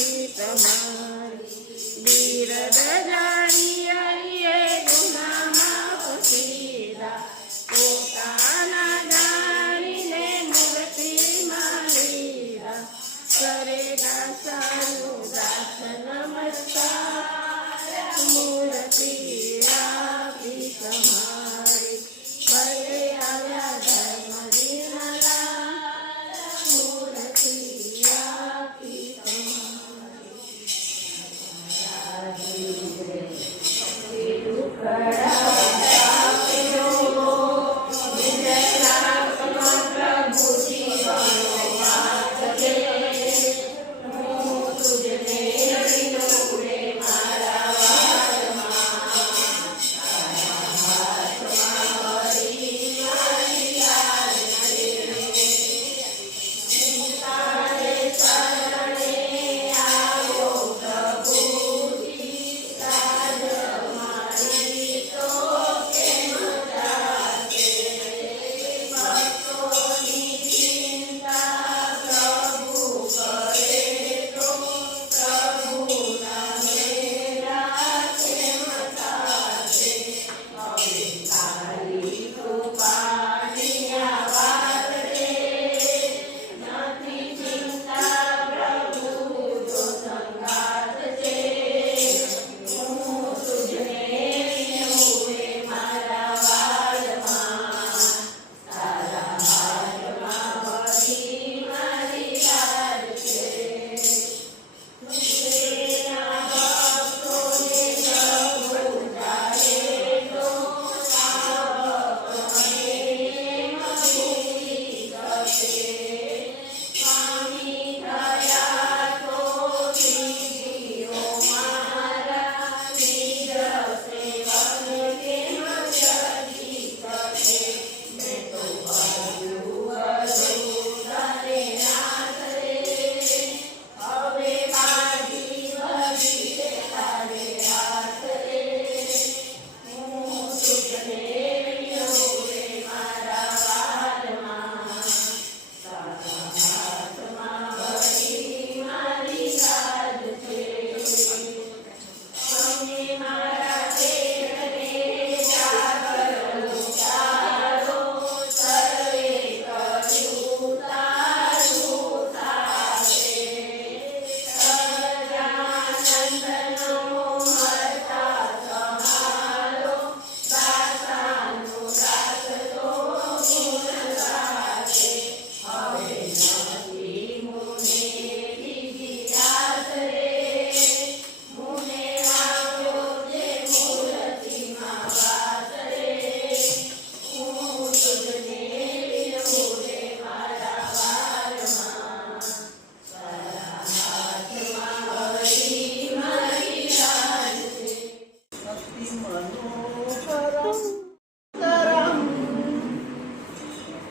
Happy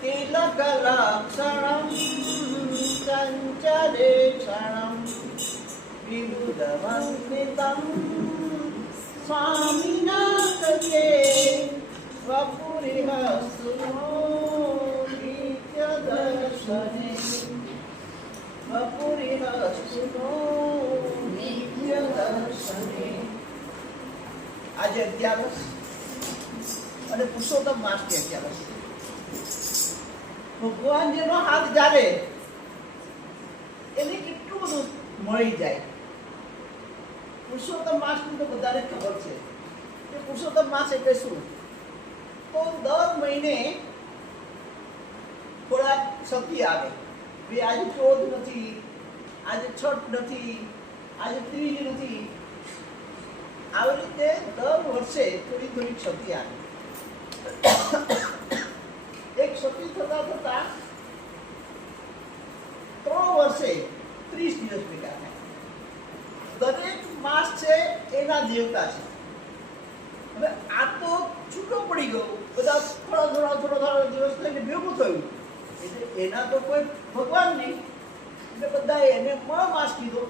तिलकलाक्षणं चञ्चलेक्षणं विबुधवन्दितं स्वामिनाथये वपुरिहस्तु नित्यदर्शने वपुरिहस्तु नित्यदर्शने। आज 11 અને પુરુષોત્તમ માસની 11 ભગવાન જેનો હાથ જારે એને કેટલું બધું મળી જાય। પુરુષોત્તમ માસની તો બધાને ખબર છે કે પુરુષોત્તમ માસ એટલે શું। તો દર મહિને થોડા સતી આવે ભાઈ આજે 14 નથી, આજે છઠ નથી, આજે ત્રીજ નથી, આવી રીતે દર વર્ષે થોડી થોડી સતી આવે। એક સતી થતા થતા 3 વર્ષે 30 દિવસ ભેગા થાય। દરેક માસ છે એના દેવતા છે। હવે આ તો છૂટો પડી ગયો, બધા થોડા દિવસ થઈને ભેગું થયું એટલે એના તો કોઈ ભગવાન નહીં એટલે બધા એને મળ માસ કીધો।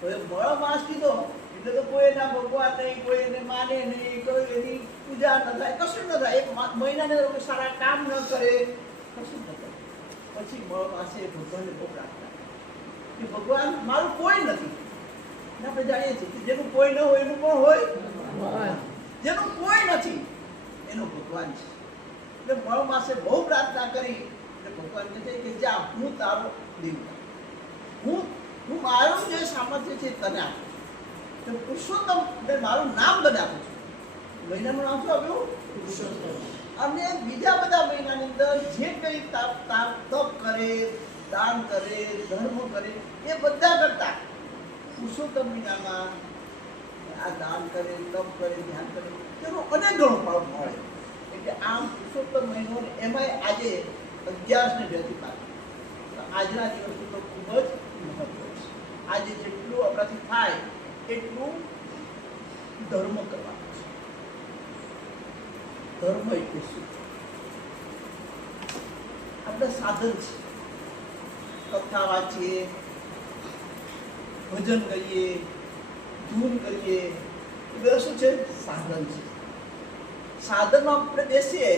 હવે મળ માસ કીધો એટલે તો કોઈ એના ભગવાન નહીં, કોઈ એને માને નહીં, કોઈ એની પૂજા ન થાય, કશું ન થાય, એક મહિનાને સારા કામ ન કરે, કશું ન થાય। પછી મળ માસે ભગવાનને બહુ પ્રાર્થના કે ભગવાન મારું કોઈ નથી। આપણે જાણીએ છીએ કે જેનું કોઈ ન હોય એનું પણ હોય, જેનું કોઈ નથી એનો ભગવાન છે। એટલે મળ માસે બહુ પ્રાર્થના કરી એટલે ભગવાન કહે છે કે જા હું તારો દેવતા, હું મારું જે સામર્થ્ય છે તને આપું, તો પુરુષોત્તમ એટલે મારું નામ બને આપું છું। મહિનાનું નામ શું આપ્યું? પુરુષોત્તમ। અને બીજા બધા મહિનાની અંદર જે કંઈ તપ કરે, દાન કરે, ધર્મ કરે એ બધા કરતા પુરુષોત્તમ મહિનામાં આ દાન કરે, તપ કરે, ધ્યાન કરે તેનો અનેક ગણો ફળ મળે। એટલે આમ પુરુષોત્તમ મહિનો એમાંય આજે 11 ને 2 પાક આજના દિવસનું તો ખૂબ જ મહત્વ છે। આજે જેટલું આપણાથી થાય એટલું ધર્મ કરવાનું છે। ધર્મ એટલે શું? આપણે સાધન છે, કથા વાંચીએ, ભજન કરીએ, ધૂન કરીએ, એ બધા શું છે? સાધન છે। સાધનમાં આપણે બેસીએ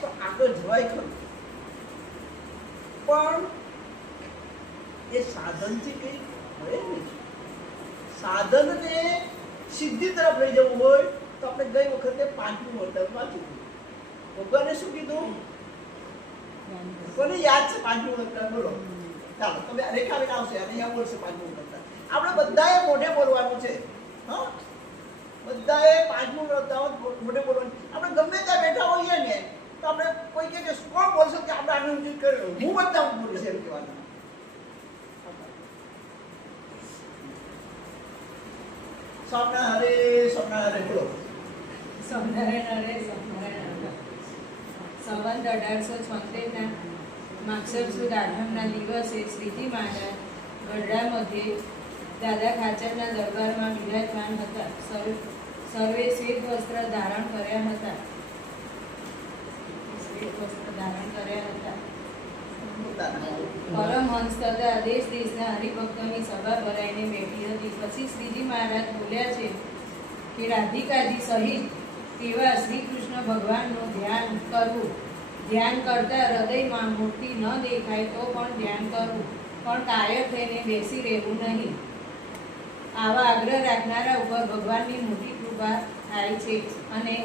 તો આગળ જવાય ખરું, પણ એ સાધનથી કંઈ મળે નહીં। સાધનને સિદ્ધિ તરફ લઈ જવું હોય તો આપણે ગઈ વખતે 5મું વર્તન વાંચ્યું। ભગવાને શું કીધું? કોને યાદ છે 5મું વર્તન? બોલો, ચાલો તમે રેખાબેન આવશે અને અહીંયા બોલશે 5મું વર્તન। આપણે બધાએ મોઢે બોલવાનું છે। હા, બધાએ 5મું વર્તન મોઢે બોલવાનું। આપણે ગમે ત્યાં બેઠા હોઈએ ને તો આપણે કોઈ કહે કે કોણ બોલશે કે આપણે આનું કર્યું, હું બધા બોલીશ એમ કહેવાનું। સ્વામિનારાયણ હરે, સ્વામિનારાયણ હરે, બોલો સ્વામિનારાયણ હરે, સ્વામિનારાયણ હરે। સંવંત 1876 માગસર સુદ 8મના દિવસે શ્રીજી મહારાજ ગઢડા મધ્યે દાદા ખાચરના દરબારમાં બિરાજમાન હતા। સર્વે શ્વેત વસ્ત્ર ધારણ કર્યા હતા। પરમહંસ તથા દેશ દેશના હરિભક્તોની સભા ભરાઈને બેઠી હતી। પછી શ્રીજી મહારાજ બોલ્યા છે કે રાધિકાજી સહિત તેવા શ્રી કૃષ્ણ ભગવાનનું ધ્યાન કરવું। ધ્યાન કરતા હૃદયમાં મૂર્તિ ન દેખાય તો પણ ધ્યાન કરવું, પણ કાયર થઈને બેસી રહેવું નહીં। આવા આગ્રહ રાખનારા ઉપર ભગવાનની મોટી કૃપા થાય છે અને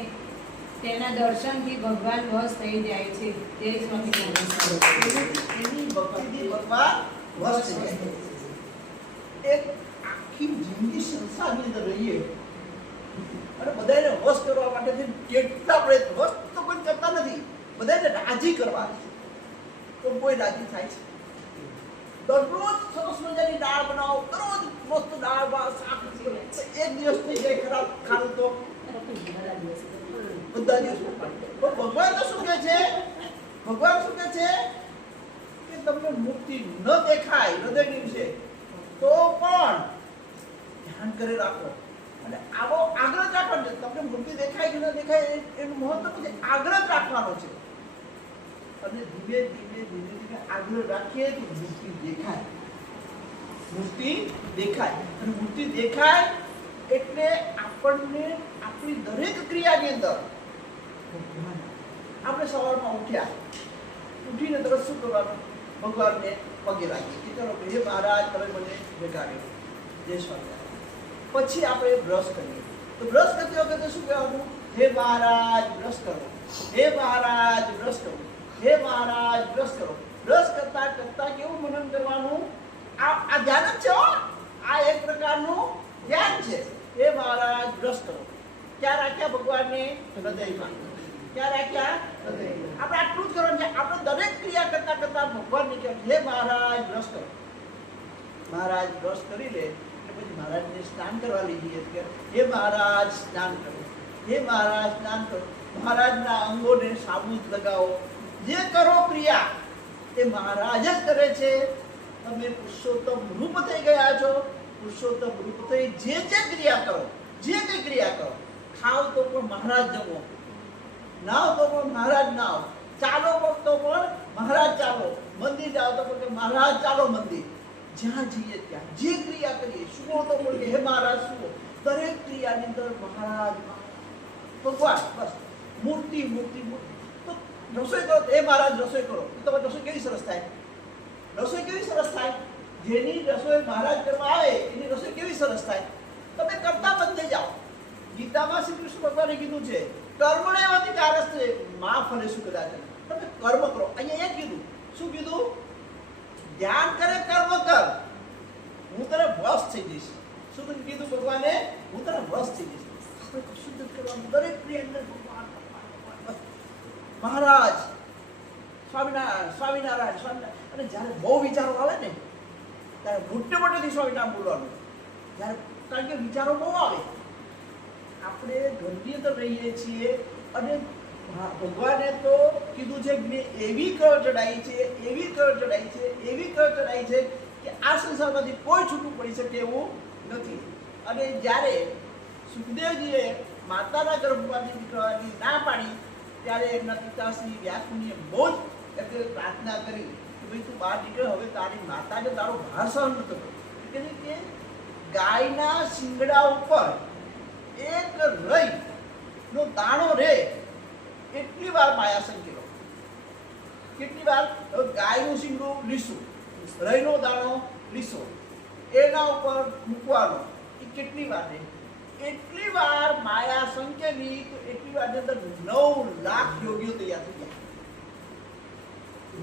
તેના દર્શનથી ભગવાન વશ થઈ જાય છે। જય સ્વામિનારાયણ। એની ભક્તિથી ભગવાન વશ થઈ જાય। એક આખી જિંદગી સંસારની અંદર રહીએ અને બધાને વશ કરવા માટે કેટલા પ્રયત્ન, વશ તો કોઈ કરતા નથી, બધાને રાજી કરવા છે તો કોઈ રાજી થાય છે? દરરોજ સરસ મજાની દાળ બનાવો, દરરોજ મસ્ત દાળ ભાત શાક, એક દિવસ થઈ જાય ખરાબ ખાવું તો બધા દિવસ। પણ ભગવાન તો શું કહે છે? ભગવાન શું કહે છે કે તમને મુક્તિ ન દેખાય હૃદયની વિશે ઘરે રાખો અને આવો આગ્રહ જ રાખવાનો છે. તમને મૂર્તિ દેખાય કે ન દેખાય એનું મહત્વ છે, આગ્રહ જ રાખવાનો છે. અને ધીમે ધીમે આગ્રહ રાખીએ તો મૂર્તિ દેખાય. મૂર્તિ દેખાય અને મૂર્તિ દેખાય એટલે આપણને આપણી દરેક ક્રિયાની અંદર ભગવાન. આપણે સવારમાં ઉઠીને તરત શું કરવાનું? ભગવાનને પગે લાગીએ કે ચલો હે મહારાજ તમે મને જગાડ્યો, જય સ્વામિનારાયણ. પછી આપણે બ્રશ કરીએ તો બ્રશ કરતી વખતે શું કહેવાનું? હે મહારાજ બ્રશ કરો, હે મહારાજ બ્રશ કરો, હે મહારાજ બ્રશ કરો. બ્રશ કરતા કરતા કેવું મનન કરવાનું? આ ધ્યાન જ છે હો. આ એક પ્રકારનું ધ્યાન છે. હે મહારાજ બ્રશ કરો. ક્યાં રાખ્યા ભગવાનને? હૃદયમાં. ક્યાં રાખ્યા? હૃદયમાં. આપણે આટલું જ કરવાનું છે. આપણે દરેક ક્રિયા કરતા કરતા ભગવાનને કહેવાનું હે મહારાજ બ્રશ કરો. મહારાજ બ્રશ કરી લે એટલે પછી મહારાજને સ્નાન કરવા લઈ જઈએ કે હે મહારાજ સ્નાન કરો, હે મહારાજ સ્નાન કરો. મહારાજના અંગોને સાબુત લગાવો. જે કરો ક્રિયા એ મહારાજ જ કરે છે. તમે પુરુષોત્તમ રૂપ થઈ ગયા છો. પુરુષોત્તમ રૂપ થઈ જે ક્રિયા કરો, જે કઈ ક્રિયા કરો, ખાવ તો પણ મહારાજ જમો, નાવ તો પણ મહારાજ નાવ, ચાલો તો પણ મહારાજ ચાલો, મંદિર જાઓ તો પણ મહારાજ ચાલો મંદિર. જ્યાં જઈએ ત્યાં જે ક્રિયા કરીએ, સુવો તો પણ હે મહારાજ સુવો. દરેક ક્રિયાની અંદર મહારાજ ભગવાન, બસ મૂર્તિ મૂર્તિ મૂર્તિ. તો રસોઈ કરો હે મહારાજ રસોઈ કરો. તો તમારી રસોઈ કેવી સરસ થાય? રસોઈ કેવી સરસ થાય? જેની રસોઈ મહારાજ કરવા આવે એની રસોઈ કેવી સરસ થાય? તમે કરતા બંધ જાઓ. ગીતામાં શ્રી કૃષ્ણ ભગવાને કીધું છે કર્મણેવધિકારસ્તે મા ફલેષુ કદાચન. તમે કર્મ કરો. અહીંયા એ કીધું. શું કીધું? ધ્યાન કરે કર્મ કર, હું તને વશ થઈ જઈશ. શું તમને કીધું ભગવાને? હું તને વશ થઈ જઈશ. આપણે કશું જ કરવાનું. દરેક ક્રિયા અંદર ભગવાન મહારાજ સ્વામિનારાયણ સ્વામિનારાયણ સ્વામિનારાયણ. અને જ્યારે બહુ વિચારો આવે ને ત્યારે મોટેથી સ્વામિનારાયણ બોલવાનું. જ્યારે કારણ કે વિચારો બહુ આવે. આપણે ઘરની અંદર રહીએ છીએ અને ભગવાને તો કીધું છે કે મેં એવી કળ ચડાઈ છે, એવી કળ ચડાઈ છે, એવી કળ ચડાઈ છે કે આ સંસારમાંથી કોઈ છૂટું પડી શકે એવું નથી. અને જ્યારે સુખદેવજીએ માતાના ગર્ભમાંથી નીકળવાની ના પાડી ત્યારે એમના પિતાશ્રી વ્યાસમુનિએ બહુ જ પ્રાર્થના કરી કે ભાઈ તું બહાર નીકળ, હવે તારી માતાને તારો ભાર સહન નતો કરતો. એટલે કે ગાયના શિંગડા ઉપર એક રઈ નો દાણો રે એટલી વાર માયા સંકેલો. કેટલી વાર? ગાયનું શિંગડું લીસું, રઈનો દાણો લીસો, એના ઉપર મૂકવાનો એ કેટલી વાર રે? એટલી વાર માયા સંકેલી તો એટલી વાર અંદર 9 લાખ યોગીઓ તૈયાર થઈ ગયા.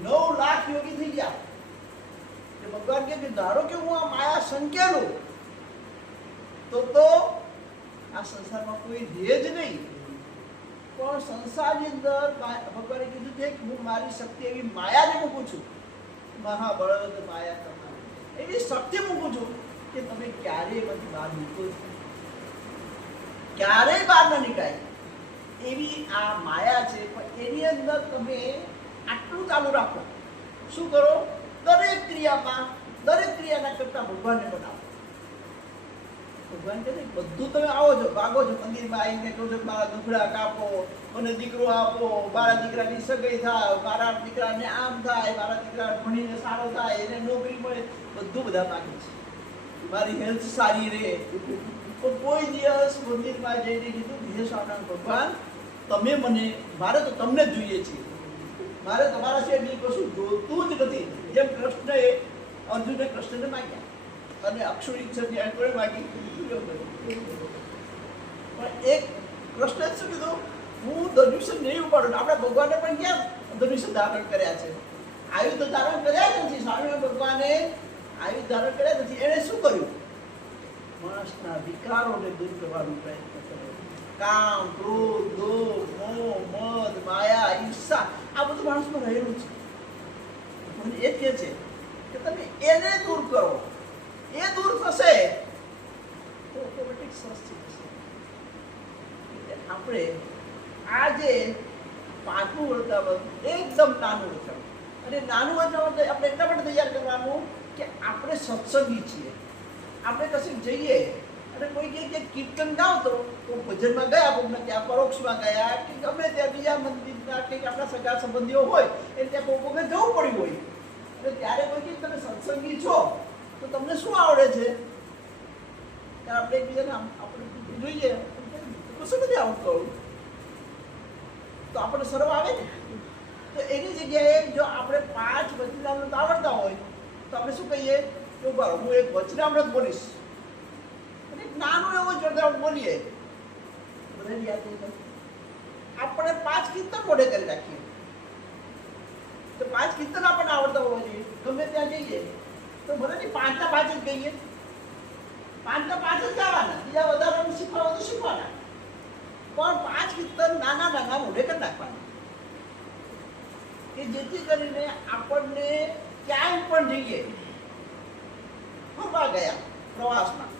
9 લાખ યોગી થઈ ગયા. ભગવાન કે ધારો કે હું આ માયા સંકેલું તો આ સંસારમાં કોઈ રહે જ નહીં. પણ સંસારની અંદર ભગવાને કીધું છે કે હું મારી શક્તિ એવી માયાને મૂકું છું. મહાબળદ માયા તમારી એવી શક્તિ મૂકું છું કે તમે ક્યારેય એમાંથી બહાર નીકળો, ક્યારેય બહાર ન નીકળાય એવી આ માયા છે. પણ એની અંદર તમે આટલું ચાલુ રાખો. શું કરો? દરેક ક્રિયાના કરતા ભગવાનને બનાવો. ભગવાન કહે બધું તમે આવો છો, ભાગો છો મંદિરમાં આવીને કહો છો મારા દુખડા કાપો, મને દીકરો આપો, મારા દીકરાની સગાઈ થાય, મારા દીકરાને આમ થાય, મારા દીકરા ભણીને સારો થાય, એને નોકરી મળે, બધું બધા માગે છે. મારી હેલ્થ સારી રહે. પણ કોઈ દિવસ મંદિરમાં જઈને કીધું હે સ્વામિનારાયણ ભગવાન તમે મને, મારે તો તમને જ જોઈએ છે, મારે તમારા સિવાય બીજું કશું જોતું જ નથી. જેમ કૃષ્ણએ અર્જુને કૃષ્ણને માગ્યા અને અક્ષુરી જ્ઞાન કોણે માગી? પણ એક કૃષ્ણએ શું કીધું? હું ધનુષ્ય નહીં ઉપાડું. આપણે ભગવાને પણ કેમ ધનુષ્ય ધારણ કર્યા છે? આયુધ ધારણ કર્યા નથી. સ્વામિનારાયણ ભગવાને આયુધ ધારણ કર્યા નથી. એણે શું કર્યું? માણસના વિકારોને દૂર કરવાનો પ્રયત્ન કર્યો. કામ, ક્રોધ, લોભ, મોહ, મદ, માયા, ઈર્ષા આ બધું માણસમાં રહેલું છે. મને એ કહે છે કે તમે એને દૂર કરો. એ દૂર થશે તો ઓટોમેટિક સ્વસ્થ થશે. આપણે આ જે 5મું વર્તાવરણ એકદમ નાનું વર્તાવરણ, અને નાનું વર્તાવરણ આપણે એટલા માટે તૈયાર કરવાનું કે આપણે સત્સંગી છીએ. આપણે કશે જઈએ અને કોઈ કે કીર્તન ગાવ તો ભજનમાં ગયા કોઈને ત્યાં પરોક્ષમાં ગયા કે ગમે ત્યાં બીજા મંદિરના કે આપણા સગા સંબંધીઓ હોય એટલે ત્યાં કોઈને જવું પડ્યું હોય અને ત્યારે કોઈ કે તમે સત્સંગી છો તો તમને શું આવડે છે ત્યારે આપણે એકબીજાને આપણે જોઈએ કશું નથી આવડતું તો આપણને શરમ આવે ને તો એની જગ્યાએ જો આપણે 5 વચનામૃત આવડતા હોય તો આપણે શું કહીએ કે બરાબર હું એક વચનામૃત બોલીશ અને નાનો એવો જોરદાર બોલીએ બધાને યાદ નહીં આપણે 5 કીર્તન મોઢે કરી રાખીએ તો 5 કીર્તન આપણને આવડતા હોવા જોઈએ ગમે ત્યાં જઈએ તો ભલે નહીં 5 ના 5 જ કહીએ 5 ના 5 જ ગાવાના બીજા વધારાનું શીખવાના તો શીખવાના પણ 5 કીર્તન નાના નાના મોઢે કરી નાખવાના કે જેથી કરીને આપણને ક્યાંય પણ જઈએ ફરવા ગયા પ્રવાસમાં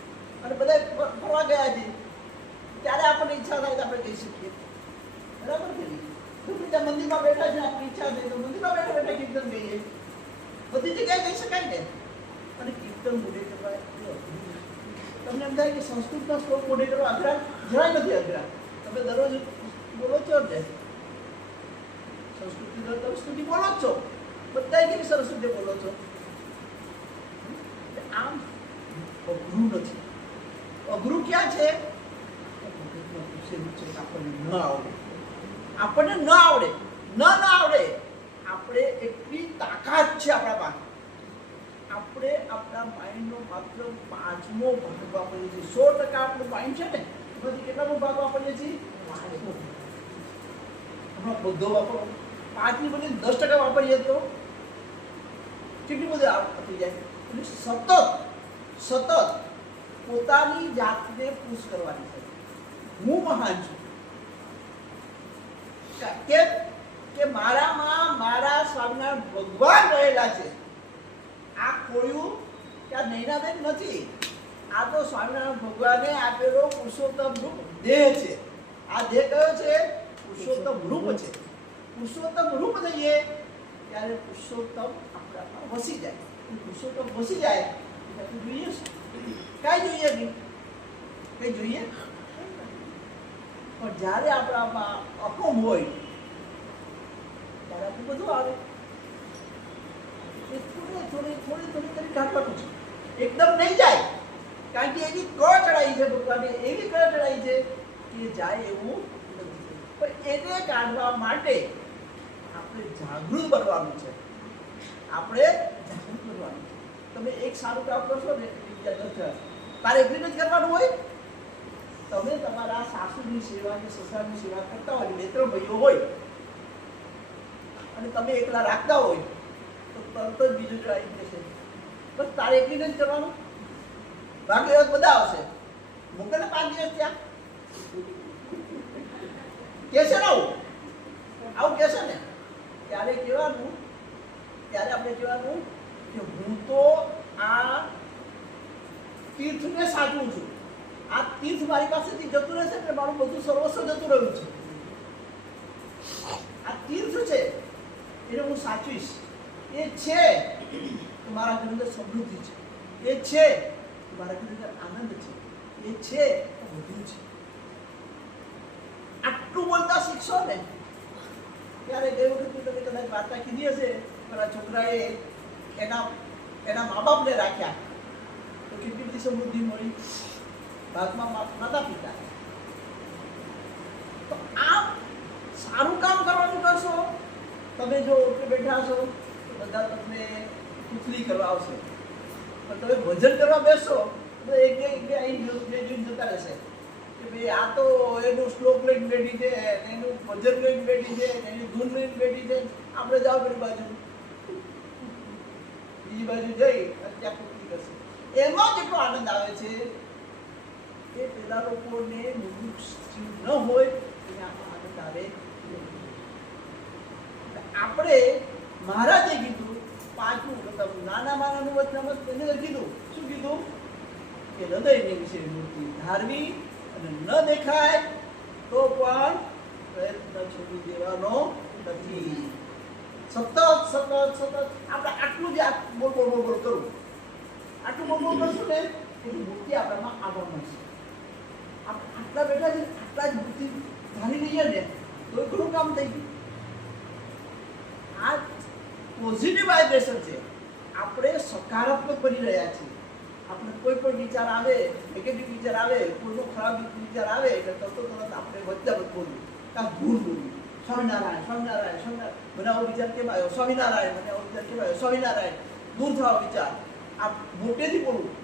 અને બધા ફરવા ગયા છે ત્યારે આપણને ઈચ્છા થાય તો આપણે કહી શકીએ બરાબર કે નહીં તો બીજા મંદિરમાં બેઠા છે આપણી ઈચ્છા થઈ તો મંદિરમાં બેઠા બેઠા કીર્તન ગઈએ બધી જગ્યાએ કહી શકાય ને અને કીર્તન મોઢે કરવા તમને એમ થાય કે સંસ્કૃતનો શ્લોક મોઢે કરવા અઘરા જરાય નથી અઘરા તમે દરરોજ બોલો છો ને સંસ્કૃતિ બોલો જ છો બધા કેવી સરસ રીતે બોલો છો આમ અઘરું નથી અઘરું ક્યાં છે આપણને ન આવડે આપણે એટલી તાકાત છે આપણા પાસે આપણે આપણા માઇન્ડનો માત્ર 5મો ભાગ વાપરીએ છીએ 100% આપણું માઇન્ડ છે ને એમાંથી કેટલામો ભાગ વાપરીએ છીએ 5મો આપણો બધો વાપરો 5ની બધી 10% વાપરીએ તો કેટલી બધી આપી જાય એટલે સતત પોતાની જાતને પુશ કરવાની છે હું મહાન છું કે મારામાં મારા સ્વામિનારાયણ ભગવાન રહેલા છે આ ખોયું ત્યાં નૈનાબેન નથી આ તો સ્વામિનારાયણ ભગવાને આપેલો પુરુષોત્તમ રૂપ દેહ છે આ દેહ કયો છે પુરુષોત્તમ રૂપ છે પુરુષોત્તમ રૂપ થઈએ ત્યારે પુરુષોત્તમ આપણામાં વસી જાય પુરુષોત્તમ વસી જાય એટલે જોઈએ કાંઈ જોઈએ નહીં કંઈ જોઈએ પણ જ્યારે આપણામાં અહમ હોય ત્યારે આપણું બધું આવે એ થોડી કરી કાઢવાનું છે એકદમ નહીં જાય કારણ કે એવી કળ ચડાઈ છે ભગવાને એવી કળ ચડાઈ છે કે જાય એવું નથી પણ એને કાઢવા માટે આપણે જાગૃત બનવાનું છે તમે એક સારું કામ કરશો ને તારે એટલી જ કરવાનું હોય તમે તમારા સાસુની સેવા કે સસરાની સેવા કરતા હોય 2-3 ભાઈઓ હોય અને તમે એકલા રાખતા હોય તો તરત જ બીજું જો આવી જશે બસ તારે એટલી જ કરવાનું બાકી બધા આવશે મૂકે ને 5 દિવસ ત્યાં કેસે ને આવું કેસે ને ત્યારે આપણે કહેવાનું કે હું તો આ તીર્થને સાચવું છું આ તીર્થ મારી પાસેથી જતું રહેશે એટલે મારું બધું સર્વસ્વ જતું રહ્યું છે આ તીર્થ છે એને હું સાચવીશ એ છે તો મારા ઘરની અંદર સમૃદ્ધિ છે એ છે તો મારા ઘરની અંદર આનંદ છે એ છે તો બધું છે આટલું બોલતા શીખશો ને ત્યારે ગઈ વખત તમે કદાચ વાર્તા કીધી હશે પેલા છોકરાએ એના મા બાપને રાખ્યા તો કેટલી બધી સમૃદ્ધિ મળી ભાગમાં માતા પિતા તો આમ સારું કામ કરવાનું કરશો તમે જો બેઠા છો તો બધા તમને ઉથલી કરવા આવશે પણ તમે ભજન કરવા બેસો તો એક અહીં જોઈને જતા રહેશે કે ભાઈ આ તો એનું શ્લોક લઈને બેઠી છે એનું ભજન લઈને બેઠી છે એની ધૂન લઈને બેઠી છે આપણે જાઓ પેલી બાજુ બીજી બાજુ જઈ અને ત્યાં પૂર્તિ કરશે એમાં જેટલો આનંદ આવે છે એ પેલા લોકોને મુમુક્ષ ન હોય એને આનંદ આવે આપણે મહારાજે કીધું 5મું મતલબ નાના માનાનું વચનામૃત એને કીધું શું કીધું કે હૃદયની વિશે મૂર્તિ ધારવી અને ન દેખાય તો પણ પ્રયત્ન છોડી દેવાનો નથી સતત આપણે આટલું જ બોલ કરવું આટલું બહુ કરશું ને એટલી મૂર્તિ આપણામાં આગળ મળશે. આપણે આટલા બેઠા છે, આટલા જ મૂર્તિ ધારી લઈએ ને તો ઘણું કામ થઈ ગયું. આ પોઝિટિવ વાઇબ્રેશન છે. આપણે સકારાત્મક બની રહ્યા છીએ. આપણે કોઈ પણ વિચાર આવે, નેગેટિવ વિચાર આવે, કોઈનો ખરાબ વિચાર આવે એટલે તરત આપણે વચ્ચે બોલવું, કાં ભૂલ બોલવું, સ્વામિનારાયણ સ્વામિનારાયણ સ્વામિનારાયણ, મને આવો વિચાર કેમ આવ્યો, સ્વામિનારાયણ, મને આવો વિચાર કેમ આવ્યો, સ્વામિનારાયણ, દૂર થાવ વિચાર. આ મોટેથી બોલવું.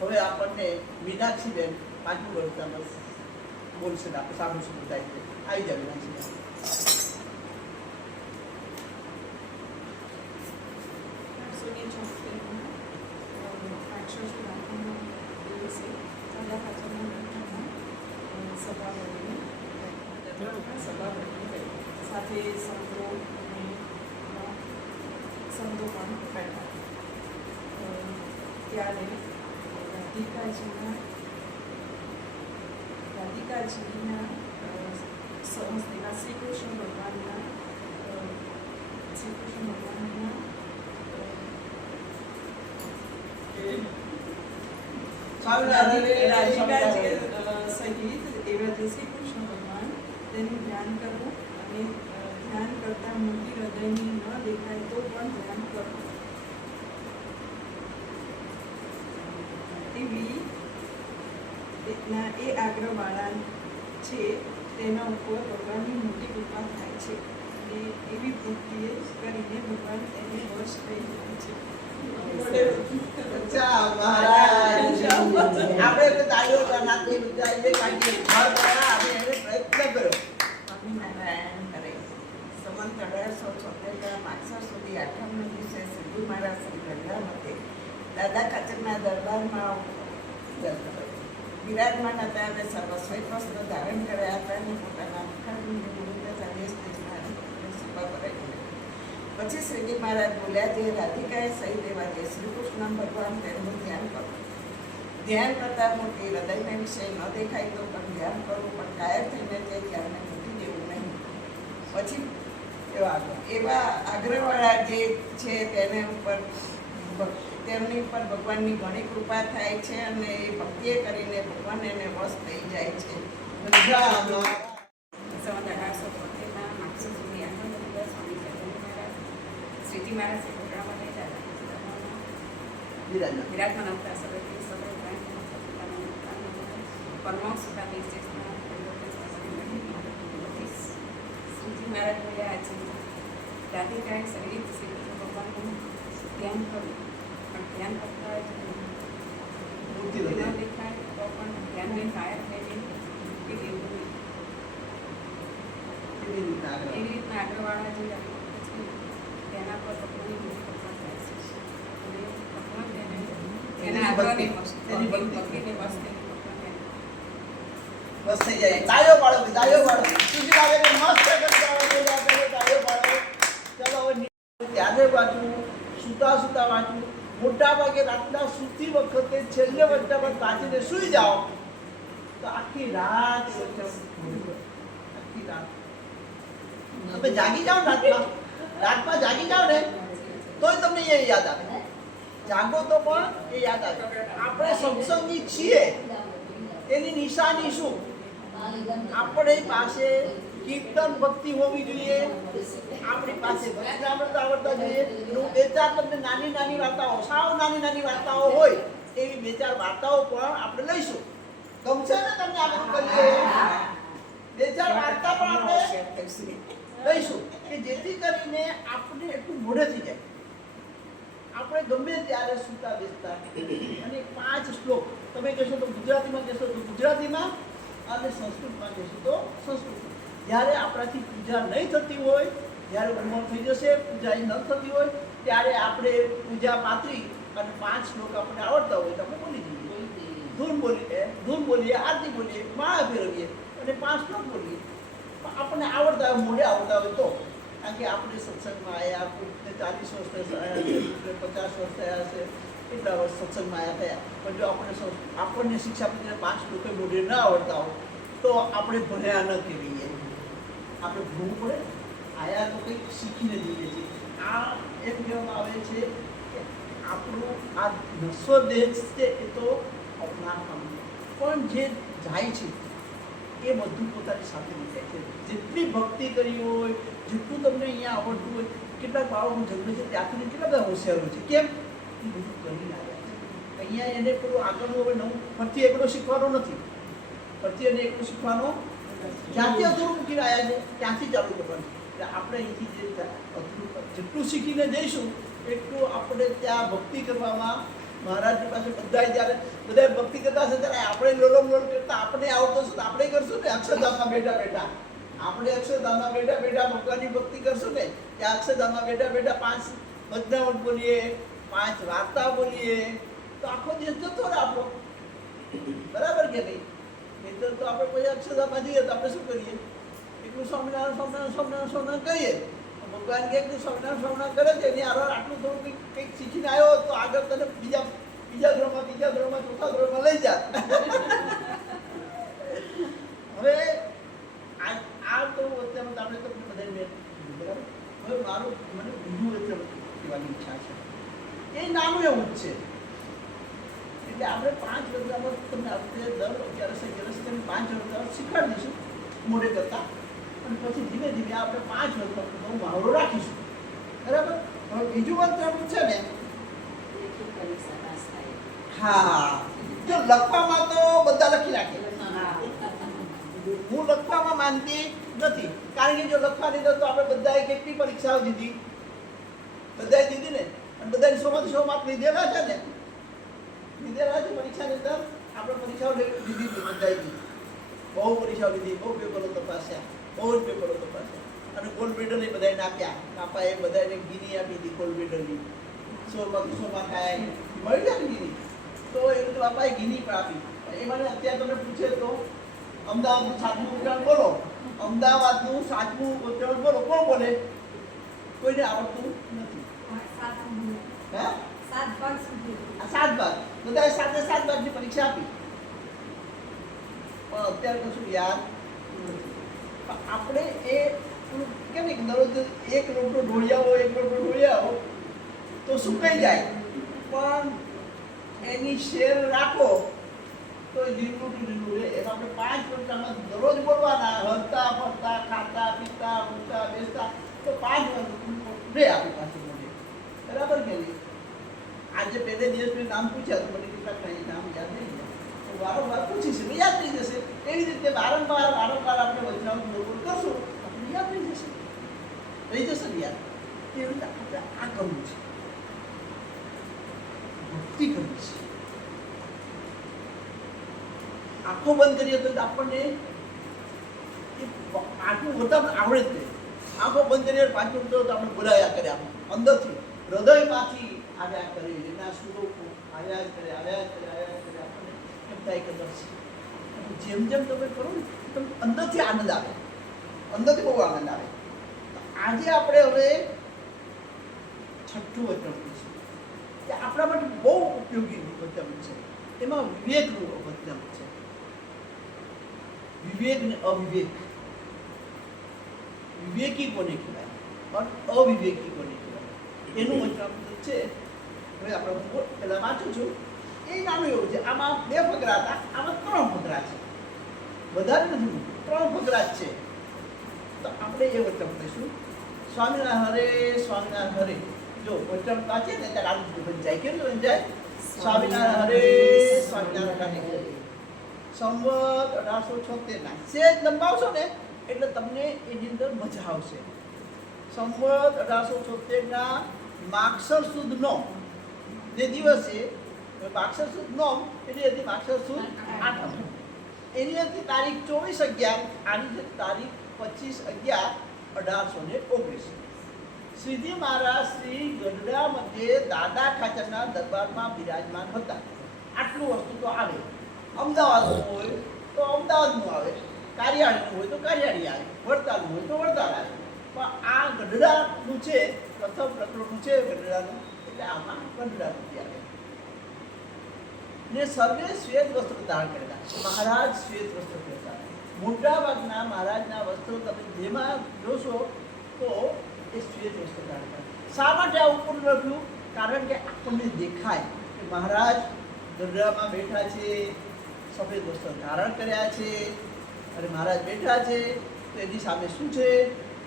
હવે આપણને મીનાક્ષીબેન 5મું વર્ષમાં બોલશે, આપણે સાંભળીશું બધા. આવી જાય મીનાક્ષીબેન. સાથે સંતો પણ બેઠા. ત્યારે રાધિકાજીના સમસ્તના શ્રી કૃષ્ણ ભગવાનના રાધિકાજી સહિત એવા જે શ્રી કૃષ્ણ ભગવાન તેનું ધ્યાન કરવું અને ધ્યાન કરતા મૂર્તિ હૃદયની ન દેખાય તો પણ ધ્યાન કરવું. એવી રીતના એ આગ્રહવાળા છે તેના ઉપર ભગવાનની મોટી કૃપા થાય છે અને એવી વૃત્તિએ કરીને ભગવાન તેને વશ થઈ જાય છે. આપણે તાળીઓ નાખી પ્રયત્ન કર્યો. સ્વામિનારાયણ કરે. સંવત 1876 માગસર સુધી 8મના દિવસે સિદ્ધુ મહારાજ શ્રી ગઢડા મતે દાદા ખાચરના દરબારમાં બિરાજમાન હતા અને સર્વશ્વેત વસ્ત્ર ધારણ કર્યા હતા અને પોતાના મુખારબિંદુ ગુરુદાચાર્ય સ્ટેજમાં સભા કરાવી. પછી શ્રીજી મહારાજ બોલ્યા, જે રાધિકાએ સહી દેવા જે શ્રી કૃષ્ણ ભગવાન તેમનું ધ્યાન કરો. ધ્યાન કરતા મૂર્તિ હૃદયને વિષય ન દેખાય તો પણ ધ્યાન કરવું, પણ કાયર થઈને તે ધ્યાનને મૂકી દેવું નહીં. પછી એવા આગ્રહવાળા જે છે તેને ઉપર તેમની ઉપર ભગવાનની ઘણી કૃપા થાય છે અને એ ભક્તિએ કરીને ભગવાન એને વશ થઈ જાય છે. સંવત 1873 માગસર સુધી 8મના દિવસે સ્વામી સદગુરુ મહારાજ શ્રીજી મહારાજ વિરાજમાન હતા. સરસ્વતી સદય પરમોક્ષ સુધાની શ્રીજી મહારાજ બોલ્યા, આજે રાધિકાએ શરીર શ્રી કૃષ્ણ ભગવાનનું ધ્યાન કર્યું, પણ ધ્યાન કરતા મૂર્તિ ન દેખાય તો પણ ધ્યાનને કાયમ થઈને મૂકી દેવું નહીં. એવી રીતના આગળવાળા જે હરિભક્ત છે તેના પર ભગવાનની મોટી કૃપા થાય છે અને ભગવાન તેના આગળને ભક્તિને વસ તેને બસ થઈ જાય. તાળીઓ પાડો, તાળીઓ પાડો. સુશીલાબેન મસ્ત તાળીઓ પાડો. ચલો હવે ત્યારે વાંચવું, સુતા વાંચવું. મોટા ભાગે રાતના સૂતી વખતે છેલ્લે વખતે વાંચીને સૂઈ જાઓ તો આખી રાત તમે જાગી જાઓ રાતમાં જાગી જાઓ ને તોય તમને એ યાદ આવે. જાગો તો પણ એ યાદ આવે. આપણે સત્સંગી છીએ એની નિશાની શું? આપણી પાસે કીર્તન ભક્તિ હોવી જોઈએ, આપણી પાસે વચનામૃત આવડતા જોઈએ. હું 2-4 તમને નાની વાર્તાઓ, સાવ નાની વાર્તાઓ હોય એવી 2-4 વાર્તાઓ પણ આપણે લઈશું. ગમશે ને તમને? આપણે કરીએ 2-4 વાર્તા પણ આપણે લઈશું કે જેથી કરીને આપણે એટલું મોઢે થઈ જાય. આપણે ગમે ત્યારે સૂતા બેસતા અને 5 શ્લોક તમે કહેશો તો ગુજરાતીમાં કહેશો તો ગુજરાતીમાં અને સંસ્કૃતમાં કહેશો તો સંસ્કૃતમાં. જ્યારે આપણાથી પૂજા નહીં થતી હોય, જ્યારે ઉંમર થઈ જશે, પૂજા ન થતી હોય ત્યારે આપણે પૂજા પાત્રી અને 5 શ્લોક આપણે આવડતા હોય તો આપણે બોલી જઈએ. ધૂન બોલીએ, આરતી બોલીએ, માળા ફેરવીએ અને 5 શ્લોક બોલીએ. આપણને આવડતા હોય, મોઢે આવડતા હોય તો. કારણ કે આપણે સત્સંગમાં આવ્યા, કોઈને 40 વર્ષ થયા છે, 50 વર્ષ થયા છે, એટલા વર્ષ સત્સંગમાં આવ્યા થયા. પણ જો આપણને શિક્ષાપત્રીને 5 શ્લોકો મોઢે ન આવડતા હોય તો આપણે ભણ્યા ન કહેવાઈએ. આપણે ભણવું પડે. આયા તો કંઈક શીખીને જઈએ છીએ. આ એમ કહેવામાં આવે છે કે આપણું આ નસો દેહ છે એ તો અપના પણ જે જાય છે એ બધું પોતાની સાથે લઈ જાય છે. જેટલી ભક્તિ કરી હોય, જેટલું તમને અહીંયા આવડતું હોય, કેટલાક બાળકો જન્મે છે ત્યાંથી કેટલા બધા હોશિયારો છે. કેમ? એ બધું કરીને આવ્યા છે. અહીંયા એને પેલું આગળનું હવે નવું ફરતી એકડો શીખવાનો નથી. ફરતી એને એકડું શીખવાનો જ્યાંથી અધૂરું મૂકીને આવ્યા છે ત્યાંથી ચાલુ કરવાનું. એટલે આપણે અહીંથી જે અધૂરું જેટલું શીખીને જઈશું એટલું આપણે ત્યાં ભક્તિ કરવામાં મહારાજની પાસે બધાય જ્યારે બધા ભક્તિ કરતા હશે ત્યારે આપણે લોલોમ લોલ કરતા આપણે આવડતો હશે તો આપણે કરશું ને. અક્ષરધામમાં બેઠા બેઠા આપણે અક્ષરધામમાં બેઠા બેઠા ભગવાનની ભક્તિ કરશું ને. ત્યાં અક્ષરધામમાં બેઠા બેઠા 5 ભજનાવટ બોલીએ, 5 વાર્તા બોલીએ તો આખો દિવસ જતો રહે આપણો. બરાબર કે નહીં? નહીં તો આપણે પછી અક્ષરધામમાં જઈએ તો આપણે શું કરીએ? એટલું સ્વામિનારાયણ સ્વામિનારાયણ સ્વામિનારાયણ સ્વામિનારાયણ કહીએ. ભગવાન કે સ્વામિનારાયણ સ્વામિનારાયણ કરે છે એની આગળ આટલું થોડું કંઈક શીખીને આવ્યો તો આગળ તને બીજા ધોરણમાં, ત્રીજા ધોરણમાં, ચોથા ધોરણમાં લઈ જા. હવે આ તો અત્યારે આપણે તો બધાને બરાબર. હવે મારું મને બીજું અત્યારે કહેવાની ઈચ્છા છે. એ નાનું એવું જ છે. એટલે આપણે 5 વર્ષમાં તમને આપણે દર 11 તમે 5 વર્ષ શીખવાડી દઈશું મોઢે કરતા. અને પછી ધીમે ધીમે આપણે 5 વર્ષનો મહાવરો રાખીશું. બરાબર? હવે બીજું મંત્ર છે ને, હા, જો લખવામાં તો બધા લખી નાખે. હું લખવામાં માનતી નથી, કારણ કે જો લખવાની તો આપણે બધાએ કેટલી પરીક્ષાઓ દીધી? બધાએ દીધી ને. અને બધાની 100માંથી 100 માર્ક લીધેલા છે ને. લીધેલા છે પરીક્ષાની અંદર. આપણે પરીક્ષાઓ લીધી બધાએ દીધી. બહુ પરીક્ષાઓ લીધી, બહુ પેપરો તપાસ્યા, બહુ જ પેપરો તપાસ્યા. અને ગોલ્ડ મેડલ એ બધાને આપ્યા. કાપાએ બધાને ગીની આપી હતી ગોલ્ડ મેડલની. 100માંથી 100 માર્ક આવ્યા મળી જાય ને ગીની. તો એ બધું બાપાએ ગીની પણ આપી. એ મને અત્યારે તમે પૂછે તો અમદાવાદનું 7મું ઉચ્ચારણ બોલો. અમદાવાદનું 7મું ઉચ્ચારણ બોલો. કોણ બોલે? કોઈને આવડતું નથી. હે? 7 ભાગ. બધાએ 7 ભાગની પરીક્ષા આપી. પણ અત્યારે કશું યાદ નથી. આપણે એ કેમ ને દરરોજ 1 લોટો ઢોળિયા હોય, 1 લોટો ઢોળિયા હો તો સુકાઈ જાય. પણ એની શેર રાખો તો લીલું લીલું રહે. એમાં આપણે 5 વર્ષમાં દરરોજ બોલવાના, હરતા ફરતા, ખાતા પીતા, ઊંઘતા બેસતા, તો 5 વર્ષ રહે આપણી પાસે બોલે. બરાબર કે નહીં? આજે પહેલે દિવસ મેં નામ પૂછ્યા તો મને કેટલાક નામ યાદ નહીં જાય. વારંવાર પૂછીશ એટલે યાદ થઈ જશે. એવી રીતે વારંવાર આપણે વચનામૃત બોલ કરશું આપણે યાદ રહી જશે. રહી જશે ને યાદ. એવી રીતે આપણે આ કરવું છે, ભક્તિ કરવી છે. આંખો બંધ કરીએ તો આપણને આટલું બધા આવડે જ નહીં. આંખો બંધ કરીએ 5 મિનિટ તો આપણે બોલાયા કરે. અંદરથી હૃદયમાંથી આવ્યા કરે. એના સુરોકો આવ્યા જ કરે, આવ્યા જ કરે, આવ્યા જ કરે. આપણને એમ થાય કે બસ જેમ જેમ તમે કરો ને તમને અંદરથી આનંદ આવે, અંદરથી બહુ આનંદ આવે. આજે આપણે હવે 6ઠું વચન છે. એ આપણા માટે બહુ ઉપયોગી વચન છે. એમાં વિવેકનું વચન છે. વિવેક ને અવિવેક. વિવેકી કોને કહેવાય અને અવિવેકી કોને કહેવાય એનું વચન છે. હવે આપણે હું પહેલાં વાંચું છું. એ નાનું એવું છે. આમાં 2 ફકરા હતા, આમાં 3 ફકરા છે. વધારે નથી, 3 ફકરા જ છે. તો આપણે એ વચન કહીશું. સ્વામિનારાયણ હરે, સ્વામિનારાયણ હરે. જો વચન વાંચે ને ત્યારે આનું બની જાય. કેવું બની જાય? સ્વામિનારાયણ હરે, સ્વામિનારાયણ હરે. સંવત 1876 સેજ લંબાવશો ને એટલે તમને એની અંદર મજા આવશે. સંવત 1876 માગસર સુદનો જે દિવસ છે, માગસર સુદ નોમ એની હતી માગસર સુદ 8મ. એની હતી તારીખ 24/11. આની છે તારીખ 25/11/1819. શ્રીજી મહારાજ શ્રી ગઢડા મધ્યે દાદા ખાચરના દરબારમાં બિરાજમાન હતા. આટલું વસ્તુ તો આવે. અમદાવાદનું હોય તો અમદાવાદનું આવે, કારિયાણીનું હોય તો કારિયાણી આવે, વડતાલનું હોય તો વડતાલ આવે. પણ આ ગઢડાનું છે, પ્રથમ પ્રકરણનું છે ગઢડાનું, એટલે આમાં ગઢડાનું આવે. ને સર્વે શ્વેત વસ્ત્ર ધારણ કરેલા. મહારાજ શ્વેત વસ્ત્ર પહેરતા. મોટા ભાગના મહારાજના વસ્ત્રો તમે જેમાં જોશો તો એ શ્વેત વસ્ત્ર ધારણ કરે. શા માટે આ ઉપર લખ્યું? કારણ કે આપણને દેખાય કે મહારાજ ગઢડામાં બેઠા છે, સફેદ વસ્ત્ર ધારણ કર્યા છે અને મહારાજ બેઠા છે. તો એની સામે શું છે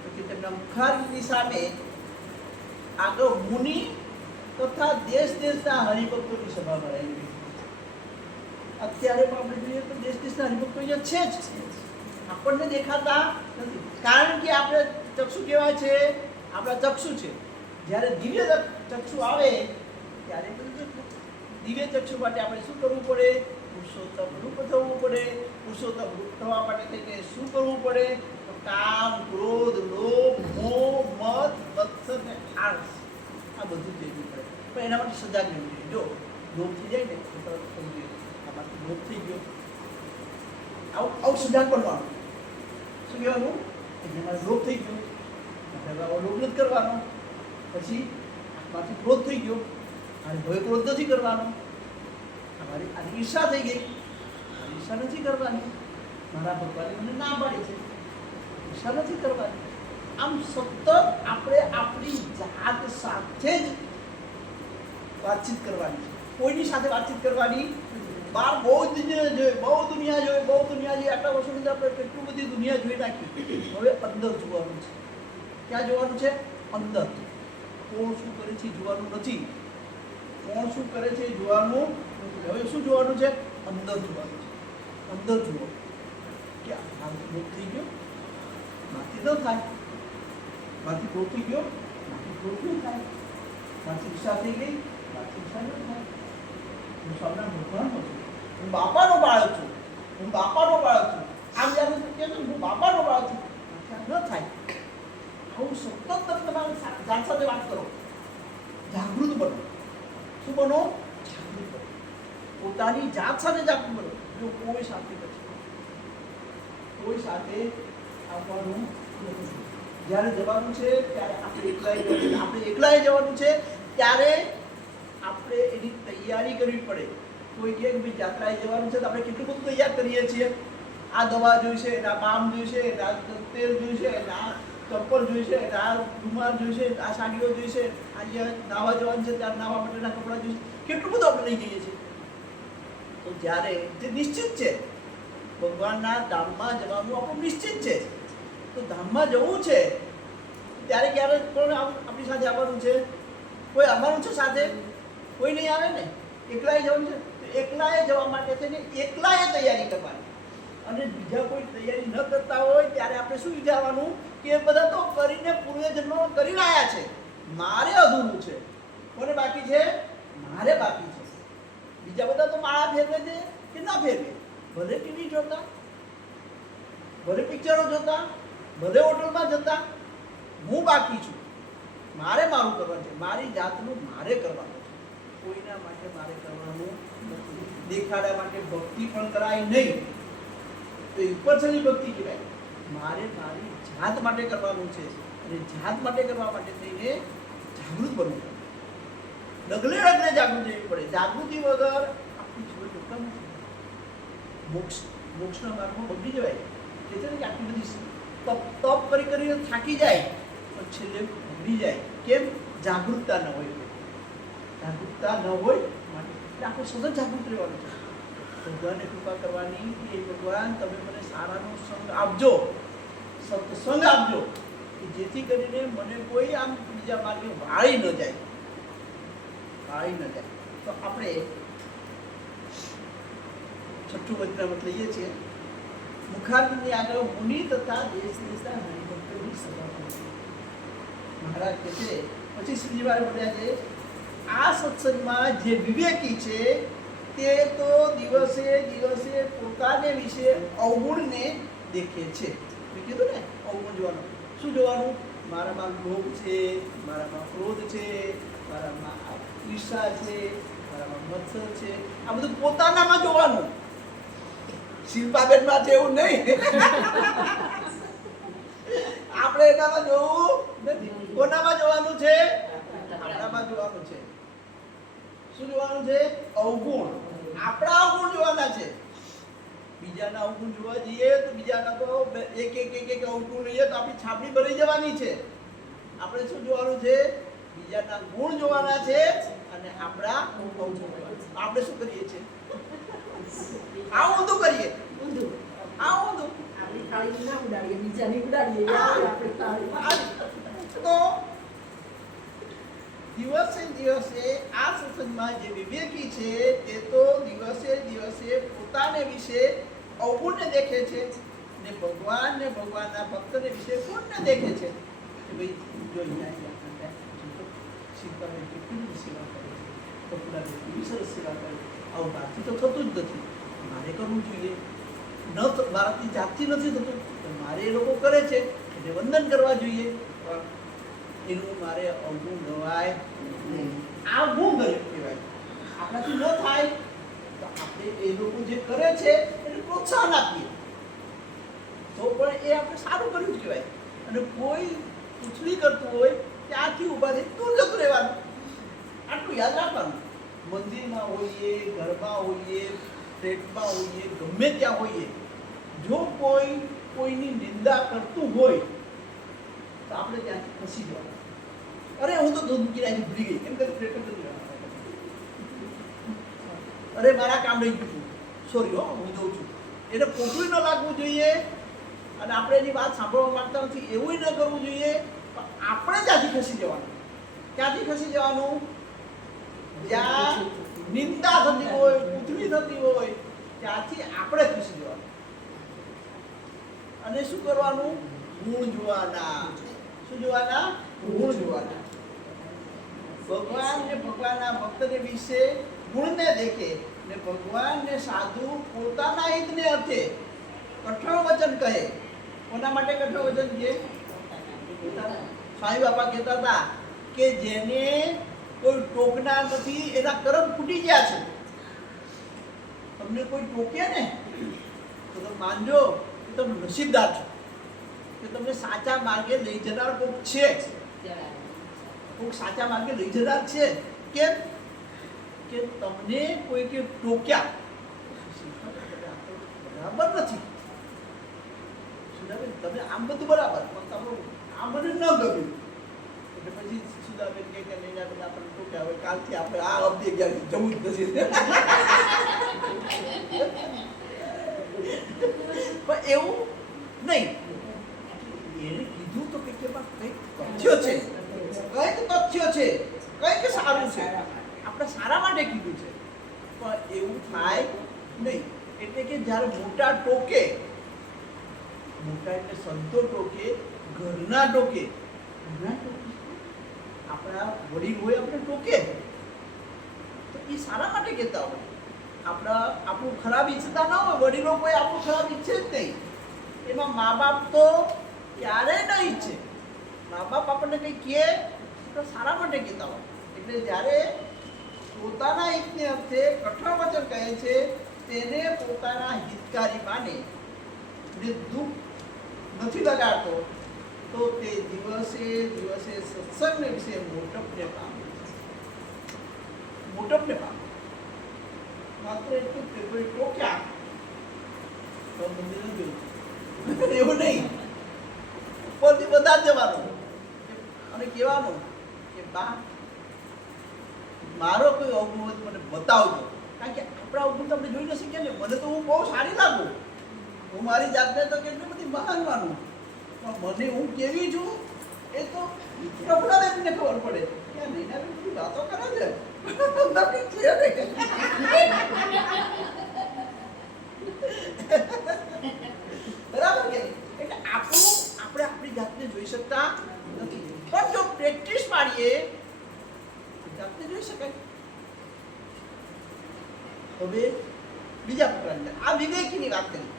તો કે તેમના મુખારની સામે આગળ મુનિ તથા દેશ દેશના હરિભક્તોની સભા ભરાયેલી છે. અત્યારે પણ આપણે જોઈએ તો દેશ દેશના હરિભક્તો અહીંયા છે જ, આપણને દેખાતા નથી. કારણ કે આપણે ચક્ષુ કહેવાય છે, આપણા ચક્ષુ છે. જ્યારે દિવ્ય ચક્ષુ આવે ત્યારે દિવ્ય ચક્ષુ માટે આપણે શું કરવું પડે? પુરુષોત્તમ રૂપ થવું પડે. પુરુષોત્તમ રૂપ થવા માટે થઈને શું કરવું પડે? તો કામ, ક્રોધ, લોભ, મોહ, મદ, મત્સર ને આળસ આ બધું જવું પડે. પણ એના માટે સજાગ રહેવું જોઈએ. જો લોભ થઈ જાય ને તો તરત સમજીએ આમાંથી લોભ થઈ ગયો, આવું સજાગ બનવાનું. શું કહેવાનું? એમાં લોભ થઈ ગયો, લોભ નથી કરવાનો. પછી આમાંથી ક્રોધ થઈ ગયો, અને હવે ક્રોધ નથી કરવાનો. અમારી આની ઈર્ષા થઈ ગઈ, આની ઈર્ષા નથી કરવાની. મારા ભગવાને મને ના પાડી છે, ઈર્ષા નથી કરવાની. આમ સતત આપણે આપણી જાત સાથે જ વાતચીત કરવાની છે. કોઈની સાથે વાતચીત કરવાની બહાર બહુ દુનિયા જોઈએ, બહુ દુનિયા જોઈએ, બહુ દુનિયા જોઈએ. આટલા વર્ષોની અંદર આપણે કેટલું બધી દુનિયા જોઈ નાખી. હવે અંદર જોવાનું છે. ક્યાં જોવાનું છે? અંદર. કોણ શું કરે છે જોવાનું નથી, કોણ શું કરે છે જોવાનું નથી. હવે શું જોવાનું છે? અંદર જોવાનું છે. અંદર જુઓ કે આમાંથી થઈ ગયો, માંથી ન થાય. માંથી ક્રોધ થઈ ગયો, માંથી ક્રોધ ન થાય. માંથી ઈચ્છા થઈ ગઈ, માંથી ઈચ્છા ન થાય. હું સ્વામિના ભગવાનનો છું, હું બાપાનો બાળક છું, હું બાપાનો બાળક છું. આમ જ્યારે કે હું બાપાનો બાળક છું, ન થાય. આવું સતત તમે તમારી જાત સાથે વાત કરો. જાગૃત બનો. શું બનો? જાગૃત બનો. પોતાની જાત સાથે જાગૃત બનો. જો કોઈ સાથે પછી કોઈ સાથે આવવાનું નથી. જ્યારે જવાનું છે ત્યારે આપણે એકલાએ જવાનું છે. ત્યારે આપણે એની તૈયારી કરવી પડે. કોઈ કે ભાઈ યાત્રાએ જવાનું છે તો આપણે કેટલું બધું તૈયાર કરીએ છીએ. આ દવા જોઈશે, આ બામ જોઈશે, આ તેલ જોઈશે, આ ચપ્પલ જોઈશે, આ રૂમાલ જોઈશે, આ સાડીઓ જોઈશે, આ નાવા જવાનું છે ત્યારે નાવા માટેના કપડાં જોઈશે. કેટલું બધું આપણે લઈ જઈએ છીએ. તો જ્યારે જે નિશ્ચિત છે ભગવાનના ધામમાં જવાનું આપણું નિશ્ચિત છે. તો ધામમાં જવું છે ત્યારે ક્યારે કોણ આપણી સાથે આવવાનું છે? કોઈ આવવાનું છે સાથે? કોઈ નહીં આવે ને. એકલાએ જવાનું છે તો એકલાએ જવા માટે થઈને એકલાએ તૈયારી કરવાની. અને બીજા કોઈ તૈયારી ન કરતા હોય ત્યારે આપણે શું વિચારવાનું કે બધા તો કરીને પૂર્વજન્મો કરી રહ્યા છે, મારે અધૂરું છે. કોને બાકી છે? મારે બાકી છે. બીજા બધા તો માળા ફેરવે છે કે ના ફેરવે. ભલે ટીવી જોતા, ભલે પિક્ચરો જોતા, ભલે હોટલમાં જતા, હું બાકી છું. મારે મારું કરવાનું છે. મારી જાતનું મારે કરવાનું છે. કોઈના માટે મારે કરવાનું નથી. દેખાડા માટે ભક્તિ પણ કરાય નહીં. તો ઉપરછલ્લી ભક્તિ કહેવાય. મારે મારી જાત માટે કરવાનું છે. અને જાત માટે કરવા માટે થઈને જાગૃત બનવું પડે. ડગલે ડગલે જાગૃત રહેવી પડે. જાગૃતિ વગર આપણી જીવન ટૂંકા નથી. મોક્ષના માર્ગમાં બગડી જવાય. કે છે ને કે આટલી બધી તપ કરીને થાકી જાય તો છેલ્લે બગડી જાય. કેમ? જાગૃતતા ન હોય. જાગૃતતા ન હોય માટે આપણે સતત જાગૃત રહેવાનું છે. ભગવાનને કૃપા કરવાની કે ભગવાન તમે મને સારાનો સંગ આપજો, સત્સંગ આપજો, કે જેથી કરીને મને કોઈ આમ બીજા માર્ગે વાળી ન જાય. તો આપણે છઠ્ઠું વચનામૃત લઈએ છીએ. મુખારની આગળ મુનિ તથા દેશ દેશના હરિભક્તોની સભા કરી. મહારાજ કહે છે, પછી શ્રીજી મહારાજ બોલ્યા છે, આ સત્સંગમાં જે વિવેકી છે તે તો દિવસે દિવસે પોતાને વિશે અવગુણને દેખે છે. મેં કીધું ને અવગુણ જોવાનું. શું જોવાનું? મારામાં લોભ છે, મારામાં ક્રોધ છે, મારામાં ઈર્ષા છે, મારામાં મત્સર છે. આ બધું પોતાનામાં જોવાનું. શિલ્પાબેનમાં છે એવું નહીં. આપણે એનામાં જોવું નથી. કોનામાં જોવાનું છે? આપણામાં જોવાનું છે. શું જોવાનું છે? અવગુણ. આપણા અવગુણ જોવાના છે. બીજાના અવગુણ જોવા જઈએ તો બીજાના તો એક અવગુણ લઈએ તો આપણી છાપડી ભરી જવાની છે. આપણે શું જોવાનું છે? બીજાના ગુણ જોવાના છે અને આપણા અવગુણ જોવાના. આપણે શું કરીએ છીએ? આ ઊંધું કરીએ. આ ઊંધું. આપણી થાળી ના ઉડાડીએ, બીજાની ઉડાડીએ. આપણી થાળી. તો દિવસે દિવસે આ સત્સંગમાં જે વિવેકી છે તે તો દિવસે દિવસે પોતાને વિશે અવગુણને દેખે છે ને ભગવાનના ભક્તને વિશે ગુણને દેખે છે કે ભાઈ જો અહીંયા શીખવાને કેટલી સેવા કરે છે, કપડાની કેવી સરસ સેવા કરે છે. આવું મારાથી તો થતું જ નથી, મારે કરવું જોઈએ. મારાથી જાતથી નથી થતું તો મારે એ લોકો કરે છે એટલે વંદન કરવા જોઈએ. એનું મારે અવગુણ ગવાય નહીં. આ ગુણ ગયું કહેવાય. આપણાથી ન થાય તો આપણે એ લોકો જે કરે છે એને પ્રોત્સાહન આપીએ તો પણ એ આપણે સારું કર્યું જ કહેવાય. અને કોઈ ઉછળી કરતું હોય ત્યાંથી ઊભા થઈ દૂર જતું રહેવાનું. આટલું યાદ રાખવાનું. મંદિરમાં હોઈએ, ઘરમાં હોઈએ, ફ્લેટમાં હોઈએ, ગમે ત્યાં હોઈએ, જો કોઈ કોઈની નિંદા કરતું હોય તો આપણે ત્યાંથી ખસી જવાનું. અરે હું તો દૂધ મૂકીને આવી ભૂલી ગઈ એમ કરી ફ્લેટ કરી દેવાનું. અરે મારા કામ રહી ગયું, સોરી હો, હું જઉં છું. એને ખોટું ન લાગવું જોઈએ અને આપણે એની વાત સાંભળવા માંગતા નથી એવું ન કરવું જોઈએ. પણ આપણે ત્યાંથી ખસી જવાનું. ક્યાંથી ખસી જવાનું? જ્યાં નિંદા થતી હોય, ઉથલી થતી હોય ત્યાંથી આપણે ખસી જવાનું. અને શું કરવાનું? ગુણ જોવાના. શું જોવાના? ગુણ જોવાના. ભગવાન ને ભગવાનના ભક્તને વિશે ગુણને દેખે ને ભગવાન ને સાધુ પોતાના હિતને અર્થે કઠોર વચન કહે. કોના માટે કઠોર વચન કહે? સ્વામી બાપા કહેતા હતા કે જેને કોઈ ટોકનાર નથી એના કર્મ ફૂટી ગયા છે. તમને કોઈ ટોકે ને તો તમે માનજો કે તમે નસીબદાર છો કે તમને સાચા માર્ગે લઈ જનાર કોઈક છે. કોઈક સાચા માર્ગે લઈ જનાર છે. કેમ કે તમને કોઈકે ટોક્યા બરાબર નથી. સુધાબેન તમે આમ બધું બરાબર પણ તમારું આ મને ન ગમ્યું એટલે પછી સુધાબેન કે નહીં આપણે ટોક્યા હવે કાલથી આપણે આ અબધે ગયા જવું જ નથી. પણ એવું નહીં. એને કીધું તો કે કંઈક તથ્ય છે, કંઈક તથ્ય છે, કંઈક સારું છે, આપણે સારા માટે કીધું છે. પણ એવું થાય નહીં. એટલે કે જ્યારે મોટા ટોકે, મોટા એટલે સંતો ટોકે, ઘરના ટોકે, આપણા વડીલ હોય આપણે ટોકે તો એ સારા માટે કહેતા હોય. આપણું ખરાબ ઈચ્છતા ના હોય. વડીલો કોઈ આપણું ખરાબ ઈચ્છે જ નહીં. એમાં મા બાપ તો ક્યારેય ન ઈચ્છે. મા બાપ આપણને કંઈ કહે તો સારા માટે કહેતા હોય. એટલે જ્યારે પોતાના હિતને અર્થે કઠોર વચન કહે છે તેને પોતાના હિતકારી માને ને દુઃખ નથી લગાડતો તો તે દિવસે દિવસે સત્સંગને વિશે મોટપને પામે. મોટપને પામે. માત્ર એટલું જ કોઈ ટોક્યા તો મંદિર જોયું એવું નહીં. ઉપરથી બધા જ જવાનું અને કહેવાનું કે બા મારો કોઈ અવગુણ હોય તો મને બતાવજો. કારણ કે આપણા અવગુણ તો આપણે જોઈ ન શકીએ ને. મને તો હું બહુ સારી લાગુ, હું મારી જાતને તો કેટલી બધી મહાન માનું, પણ મને હું કેવી છું એ તો પ્રભુદાદાને ખબર પડે. ત્યાં નૈના બધી વાતો કરે છે બરાબર કે એટલે આપણે આપણી જાતને જોઈ શકતા નથી. પણ જો પ્રેક્ટિસ પાડીએ જાતને જોઈ શકાય. હવે બીજા પ્રકારની આ વિવેકીની વાત કરી.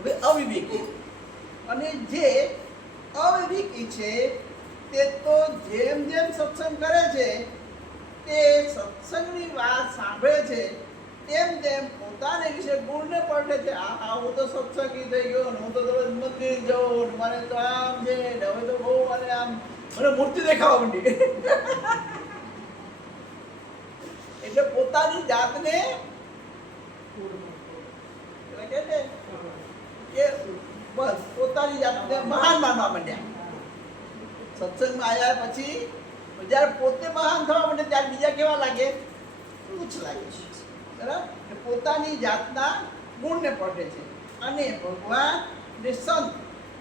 હવે અવિવેકી. અને જે અવિવેકી છે તે તો જેમ જેમ સત્સંગ કરે છે તે સત્સંગની વાત સાંભળે છે તેમ તેમ પોતાને વિશે ગુણને પડે છે. આ હું તો સત્સંગી થઈ ગયો, હું તો રોજ મંદિર જાઉં, મને તો આમ છે, હવે તો બહુ મને આમ મને મૂર્તિ દેખાવા માંડી. એટલે પોતાની જાતને કે બસ પોતાની જાતને મહાન માનવા માંડ્યા. સત્સંગમાં આવ્યા પછી જ્યારે પોતે મહાન થવા માટે ત્યારે બીજા કેવા લાગે? તુચ્છ લાગે છે. બરાબર? કે પોતાની જાતના ગુણને પઢે છે અને ભગવાન ને સંત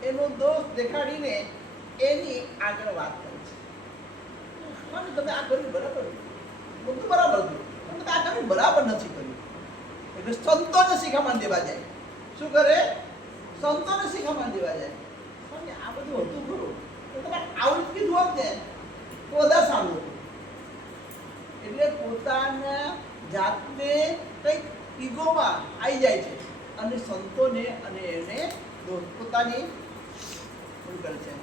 એનો દોષ દેખાડીને એની આગળ વાત કરે છે. અને તમે આ કર્યું બરાબર, બધું બરાબર હતું, પણ તમે આ કર્યું બરાબર નથી કર્યું. એટલે સંતોને શિખામણ દેવા જાય. શું કરે? સંતોને શિખામણ દેવા જાય. સ્વામી આ બધું હતું ખરું, તો તમે આવું જ કીધું હોત ને તો વધારે સારું હતું. એટલે પોતાના જાતને કંઈક ઈગોમાં આવી જાય છે અને સંતોને અને એને પોતાની શું કરે છે?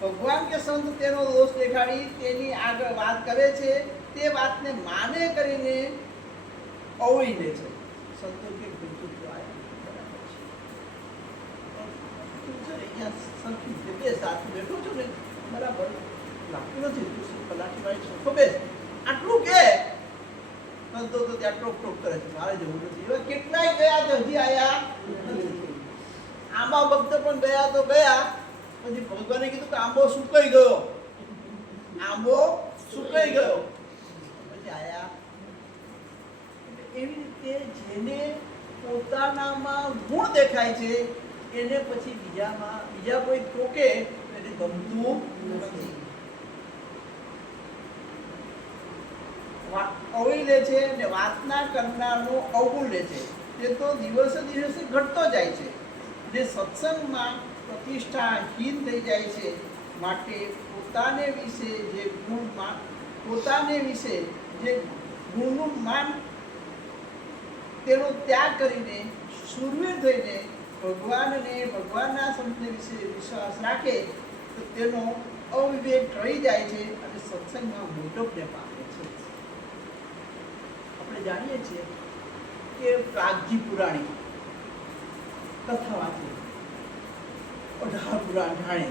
ભગવાન કે સંત તેનો દોષ દેખાડી તેની આગળ વાત કરે છે. તે વાતને માને કરીને અવળી લે છે. સંતો કે બિલકુલ તો આયા બરાબર છે. તું છે ને અહીંયા સરખી જગ્યાએ સાથે બેઠો છો ને બરાબર લાગતું નથી. તું શું પલાટી વાળી સોફો બેસ આટલું કે સંતો તો ત્યાં ટોક ટોક કરે છે. મારે જવું નથી. એવા કેટલાય ગયા તો હજી આયા નથી. આંબા ભક્ત પણ ગયા તો ગયા, પછી ભગવાને કીધું કે આંબો સુકાઈ ગયો, આંબો સુકાઈ ગયો, પછી આયા. એવી રીતે જેને પોતાનામાં ગુણ દેખાય છે એને પછી બીજા કોઈ ટોકે એને ગમતું નથી. અવળી લે છે અને વાતના કરનારનો અવગુણ લે છે. તે તો દિવસે દિવસે ઘટતો જાય છે. જે સત્સંગમાં પ્રતિષ્ઠાહીન થઈ જાય છે. માટે પોતાને વિશે જે ગુણનું માન તેનો ત્યાગ કરીને શૂરવીર થઈને ભગવાનના સંતને વિશે વિશ્વાસ રાખે તો તેનો અવિવેક ટળી જાય છે અને સત્સંગમાં મોટપને પામે છે. આપણે જાણીએ છીએ કે પ્રાગજી પુરાણી કથા વાંચી 18 પુરાણ જાણે,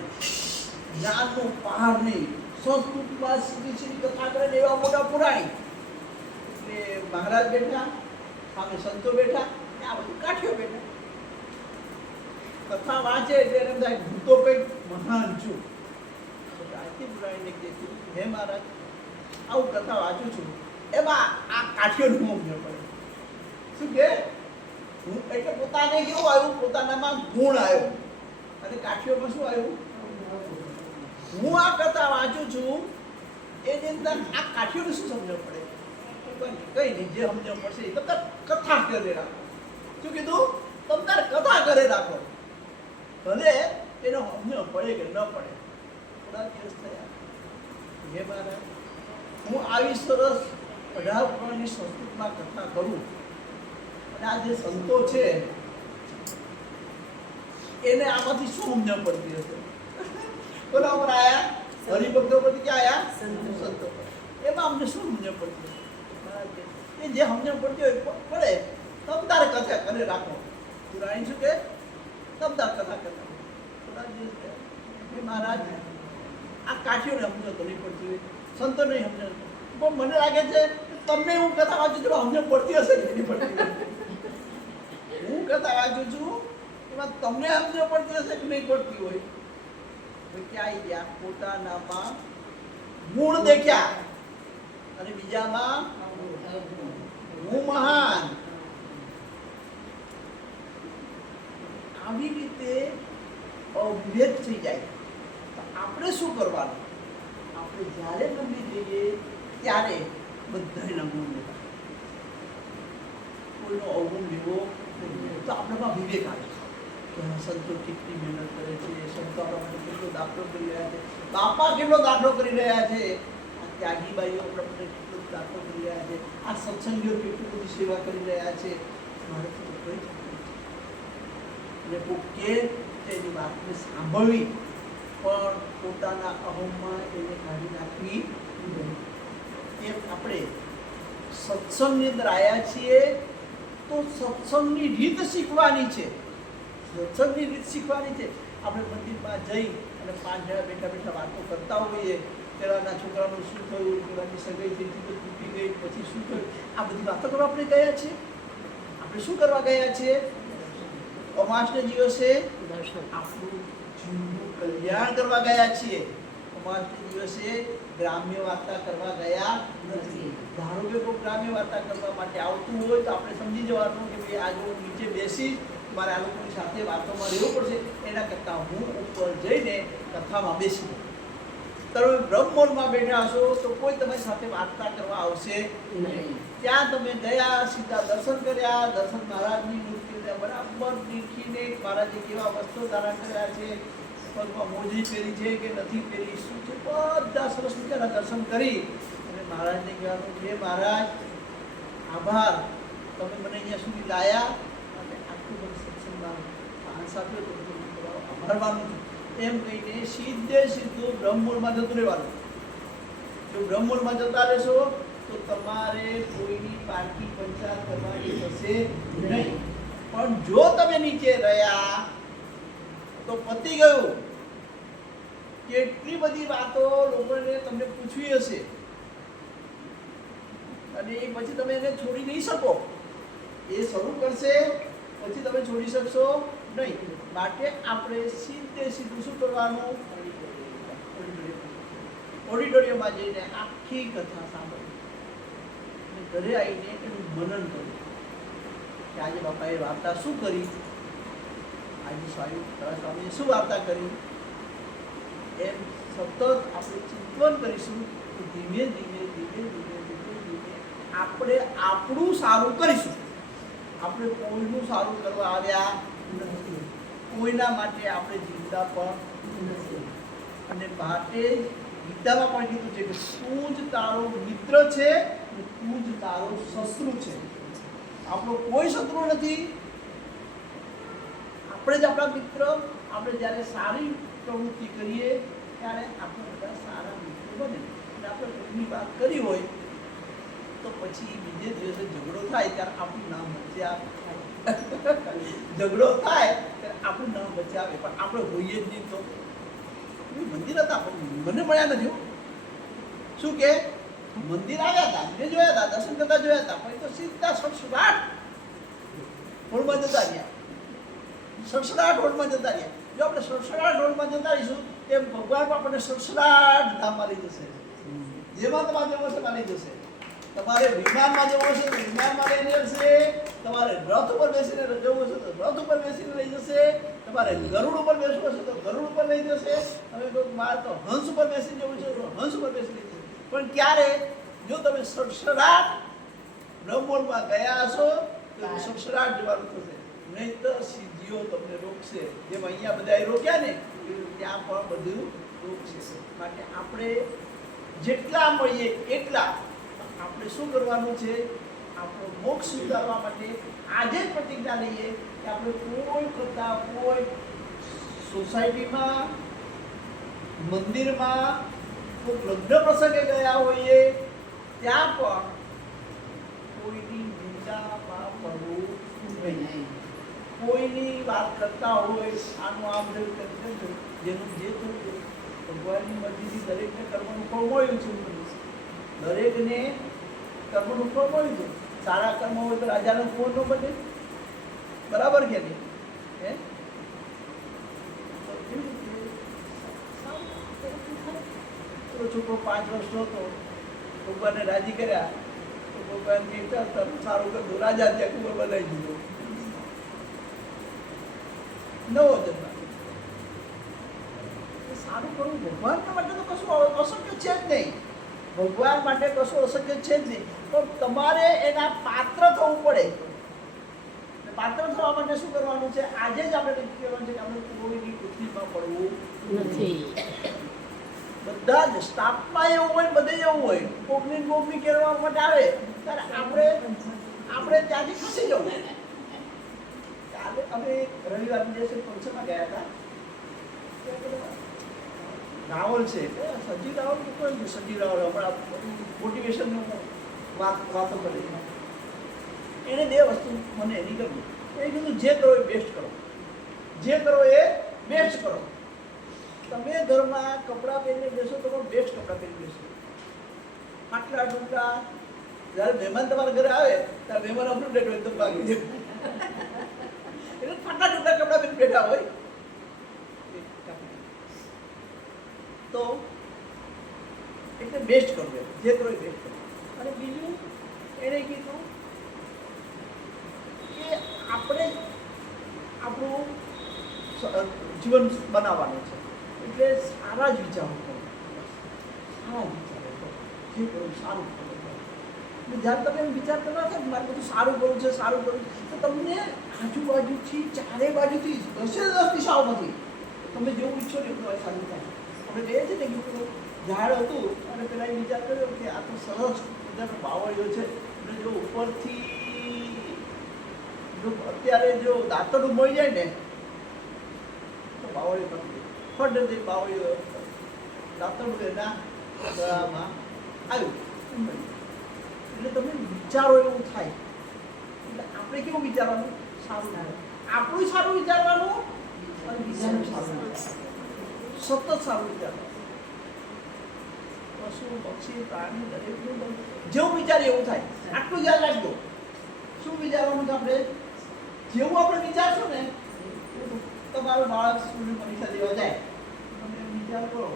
જ્ઞાનનો પાર નહીં, સંસ્કૃતમાં સીધી કથા કરે ને એવા મોટા પુરાણી. એટલે મહારાજ બેઠા, સામે સંતો બેઠા, આ બધું કાઠીઓ બેઠા. કથા વાંચે એટલે એમ થાય હું તો કંઈક મહાન છું. પ્રાગજી પુરાણીને કીધું, હે મહારાજ આવું કથા વાંચું છું, એમાં આ કાઠીઓનું સમજ પડે. શું કે હું એટલે પોતાને કેવું આવ્યું? પોતાનામાં ગુણ આવ્યો અને કાઠીઓમાં શું આવ્યું? હું આ કથા વાંચું છું એની અંદર આ કાઠીઓને શું સમજણ પડે? કઈ નહીં, જે સમજણ પડશે એ તમે કથા કરે રાખો. શું કીધું? તમે તારે કથા કરે રાખો, ભલે એનો સમજણ પડે કે ન પડે. થોડા દિવસ થયા, હે મહારાજ હું આવી સરસ 18 પુરાણની સંસ્કૃતમાં કથા કરું અને આ જે સંતો છે એને આમાંથી શું સમજણ પડતી હશે? કોના પર આયા? હરિભક્તો પરથી ક્યાં આયા? સંતો પર. એમાં અમને શું સમજણ પડતી હશે? એ જે સમજણ પડતી હોય પડે તમતાર કથા કરે રાખો. પુરાણી શું કે? તમતાર કથા કરતા. થોડા દિવસ થયા, મહારાજ આ કાઠીઓને સમજણ તો નહીં પડતી હોય, સંતો નહીં સમજણ, પણ મને લાગે છે તમને હું કથા વાંચું છું સમજણ પડતી હશે કે નહીં પડતી? હું કથા વાંચું છું એમાં તમને સમજણ પડતી હશે કે નહીં પડતી હોય? ક્યાં ગયા? પોતાનામાં ગુણ દેખ્યા અને બીજામાં હું મહાન. આવી રીતે અવિવેક થઈ જાય. તો આપણે શું કરવાનું? આપણે જ્યારે મંદિર જઈએ ત્યારે બધાના ગુણ લેવા, કોઈનો અવગુણ લેવો તો આપણામાં વિવેક આવે કે સંતો કેટલી મહેનત કરે છે, સંતો આપણા માટે કેટલો દાખલો કરી રહ્યા છે, બાપા કેટલો દાખલો કરી રહ્યા છે, આ ત્યાગીબાઈઓ આપણા માટે કેટલો દાખલો કરી રહ્યા છે, આ સત્સંગીઓ કેટલી બધી સેવા કરી રહ્યા છે. મારે તો કઈ અને કે તેની વાતને સાંભળવી પણ પોતાના અહમમાં એને કાઢી નાખવી. એમ આપણે સત્સંગની અંદર આવ્યા છીએ તો સત્સંગની રીત શીખવાની છે. સત્સંગની રીત શીખવાની છે. આપણે મંદિરમાં જઈ અને 5 જણા બેઠા બેઠા વાતો કરતા હોઈએ, પેલાના છોકરાનું શું થયું, પેલાની સગાઈ થઈ તો તૂટી ગઈ, પછી શું થયું, આ બધી વાતો કરવા આપણે ગયા છીએ. આપણે શું કરવા ગયા છીએ? અમાસના દિવસે આપણું જીવનું કલ્યાણ કરવા ગયા છીએ. અમાસના દિવસે ગ્રામ્ય વાર્તા કરવા ગયા નથી. ધારો કે કોઈ ગ્રામ્ય વાર્તા કરવા માટે આવતું હોય તો આપણે સમજી જવાનું કે ભાઈ આજે હું નીચે બેસી મારે આ લોકોની સાથે વાતોમાં રહેવું પડશે, એના કરતાં હું ઉપર જઈને કથામાં બેસી જાઉં. તમે બ્રહ્મમોલમાં બેઠા હશો તો કોઈ તમારી સાથે વાર્તા કરવા આવશે નહીં. ત્યાં તમે ગયા, સીધા દર્શન કર્યા, દર્શન મહારાજની મૂર્તિને બરાબર નીકળીને મહારાજે કેવા વસ્ત્રો ધારણ કર્યા છે, પગમાં મોજી પહેરી છે કે નથી પહેરી, શું છે, બધા સરસ મજાના દર્શન કરી અને મહારાજને કહેવાનું કે મહારાજ આભાર, તમે મને અહીંયા સુધી લાયા અને આટલું બધું સત્સંગમાં પાન આપ્યો તો આભાર માનું છું એમ કહીને સીધે સીધું બ્રહ્મમૂળમાં જતું રહેવાનું. જો બ્રહ્મમૂળમાં જતા રહેશો તો તમારે કોઈની પારકી પંચાયત કરવાની થશે નહીં. પણ જો તમે નીચે રહ્યા તો પતી ગયું. કેટલી બધી વાતો લોકોને તમને પૂછવી હશે અને એ પછી તમે એને છોડી નહીં શકો. એ શરૂ કરશે પછી તમે છોડી શકશો નહીં. માટે આપણે સીધે સીધું શું કરવાનું, ઓડિટોરિયમમાં જઈને આખી કથા સાંભળવી અને ઘરે આવીને એનું મનન કરવું કે આજે બાપાએ વાર્તા શું કરી, આજે સ્વામીએ શું વાર્તા કરી. એમ સતત આપણે ચિંતન કરીશું તો ધીમે ધીમે આપણે આપણું સારું કરીશું. આપણે કોઈનું સારું કરવા આવ્યા નથી, કોઈના માટે આપણે જીવતા પણ નથી. અને માટે ગીતામાં પણ કીધું છે કે તું જ તારો મિત્ર છે અને તું જ તારો શત્રુ છે. આપણો કોઈ શત્રુ નથી, આપણે જ આપણા મિત્ર. આપણે જ્યારે સારી પ્રવૃત્તિ કરીએ ત્યારે આપણે બધા સારા મિત્રો બને. અને આપણે કોઈની વાત કરી હોય તો પછી બીજે દિવસે ઝઘડો થાય ત્યારે આપણું નામ વચ્ચે આવે. ઝઘડો થાય ત્યારે આપણું નામ વચ્ચે આવે, પણ આપણે હોઈએ જ નહીં. તો મંદિર હતા પણ મને મળ્યા નથી. શું કે મંદિર આવ્યા હતા, મેં જોયા હતા, દર્શન કરતા જોયા હતા, પણ એ તો સીધા સડસડાટ હોલમાં જતા રહ્યા. સડસડાટ હોલમાં જતા રહ્યા. જો આપણે સડસડાટ હોલમાં જતા રહીશું એમ ભગવાન આપણને સડસડાટ ધામમાં લઈ જશે. જેમાં તમારે જવું હશે લઈ જશે. તમારે વિમાનમાં જવું હશે તો વિમાનમાં લઈને જશે. તમારે રથ ઉપર બેસીને જવું હશે તો રથ ઉપર બેસીને લઈ જશે. તમારે ગરુડ ઉપર બેસવું હશે તો ગરુડ ઉપર લઈ જશે. તમે મારે તો હંસ ઉપર બેસી જવું છે તો હંસ ઉપર બેસી લઈ જશે. પણ ક્યારે, જો તમે સડસડાટ બ્રહ્મોલમાં ગયા હશો તો સડસડાટ જવાનું થશે. નહીં તો સિદ્ધિઓ તમને રોકશે. જેમ અહીંયા બધાએ રોક્યા ને ત્યાં પણ બધું રોકશે. માટે આપણે જેટલા મળીએ એટલા આપણે શું કરવાનું છે, આપણો મોક્ષ સુધારવા માટે આજે જ પ્રતિજ્ઞા લઈએ કે આપણે કોઈ કરતા કોઈ સોસાયટીમાં, મંદિરમાં, કોઈ લગ્ન પ્રસંગે ગયા હોઈએ ત્યાં પણ કોઈની નિંદામાં પડવું નહીં. કોઈની વાત કરતા હોય આનું આમ જેનું જે થયું ભગવાનની મરજીથી દરેકને કર્મનું ફળ મળ્યું છે. દરેકને કર્મનું ફળ મળ્યું છે. સારા કર્મ હોય તો રાજાનો કુંવર ન બને, બરાબર કે નહીં? હે છોકરો 5 વર્ષનો હતો, ભગવાનને રાજી કર્યા તો ભગવાન કે સારું કરતું, રાજા ત્યાં કુંવર બનાવી દીધો. નવો જન્મ. સારું કરવું ભગવાનના માટે તો કશું અશક્ય છે જ નહીં. ભગવાન માટે કશું અશક્ય છે જ નહીં. તો તમારે એના પાત્ર થવું પડે. પાત્ર થવા માટે શું કરવાનું છે? આજે જ આપણે નક્કી કરવાનું છે કે આપણે કોઈની પૃથ્વીમાં પડવું નથી. બધા જ સ્ટાફમાં એવું હોય, બધે એવું હોય. કોકની કરવા માટે આવે ત્યારે આપણે ત્યાંથી ખસી જવું. કાલે અમે રવિવારના દિવસે ફંક્શનમાં ગયા હતા. રાવલ છે, સજી રાવલ કે કોઈ સજી રાવલ હમણાં મોટિવેશનનું વાતો કરી. એને 2 વસ્તુ મને એની ગમી. એ કીધું જે કરો એ બેસ્ટ કરો, જે કરો એ બેસ્ટ કરો. તમે ઘરમાં કપડાં પહેરીને બેસો તો પણ બેસ્ટ કપડાં પહેરી બેસો. આટલા ટૂંકા જ્યારે મહેમાન તમારા ઘરે આવે ત્યારે મહેમાન આપણું ડેટ હોય તો ભાગી જાય. એટલે ફાટા ટૂંકા કપડાં પહેરી બેઠા હોય તો બેસ્ટ કરવું એમ, જે કરો એ બેસ્ટ કરવું. અને બીજું એણે કીધું કે આપણે આપણું જીવન બનાવવાનું છે, એટલે સારા જ વિચારો કરો, સારા વિચારો કરો, જે કરો સારું કરો. એટલે જ્યારે તમે એમ વિચાર કરવા થાય કે મારે બધું સારું કરવું છે, સારું કરવું છે, તો તમને આજુબાજુથી ચારે બાજુથી 10 દિશાઓમાંથી તમે જેવું ઈચ્છો ને એટલું સારું થાય. આપણે કહીએ છીએ ને કે પેલું ઝાડ હતું અને પેલા એ વિચાર કર્યો કે આ તો સરસ મજાનો બાવળિયો છે, અને જો ઉપરથી જો અત્યારે જો દાંતરડું મળી જાય ને તો બાવળિયો નથી, ફટ બાવળિયો દાંતરડું એના ગળામાં આવ્યું. એટલે તમે વિચારો એવું થાય. એટલે આપણે કેવું વિચારવાનું? સારું થાય. આપણું સારું વિચારવાનું અને બીજાનું સારું વિચારવાનું, સતત સારું વિચારવાનું. પશુ પક્ષી પ્રાણી દરેકનું જેવું વિચારે એવું થાય. આટલું યાદ રાખજો. શું વિચારવાનું છે આપણે? જેવું આપણે વિચારશું ને તમારું બાળક સ્કૂલની પરીક્ષા દેવા જાય, તમે વિચાર કરો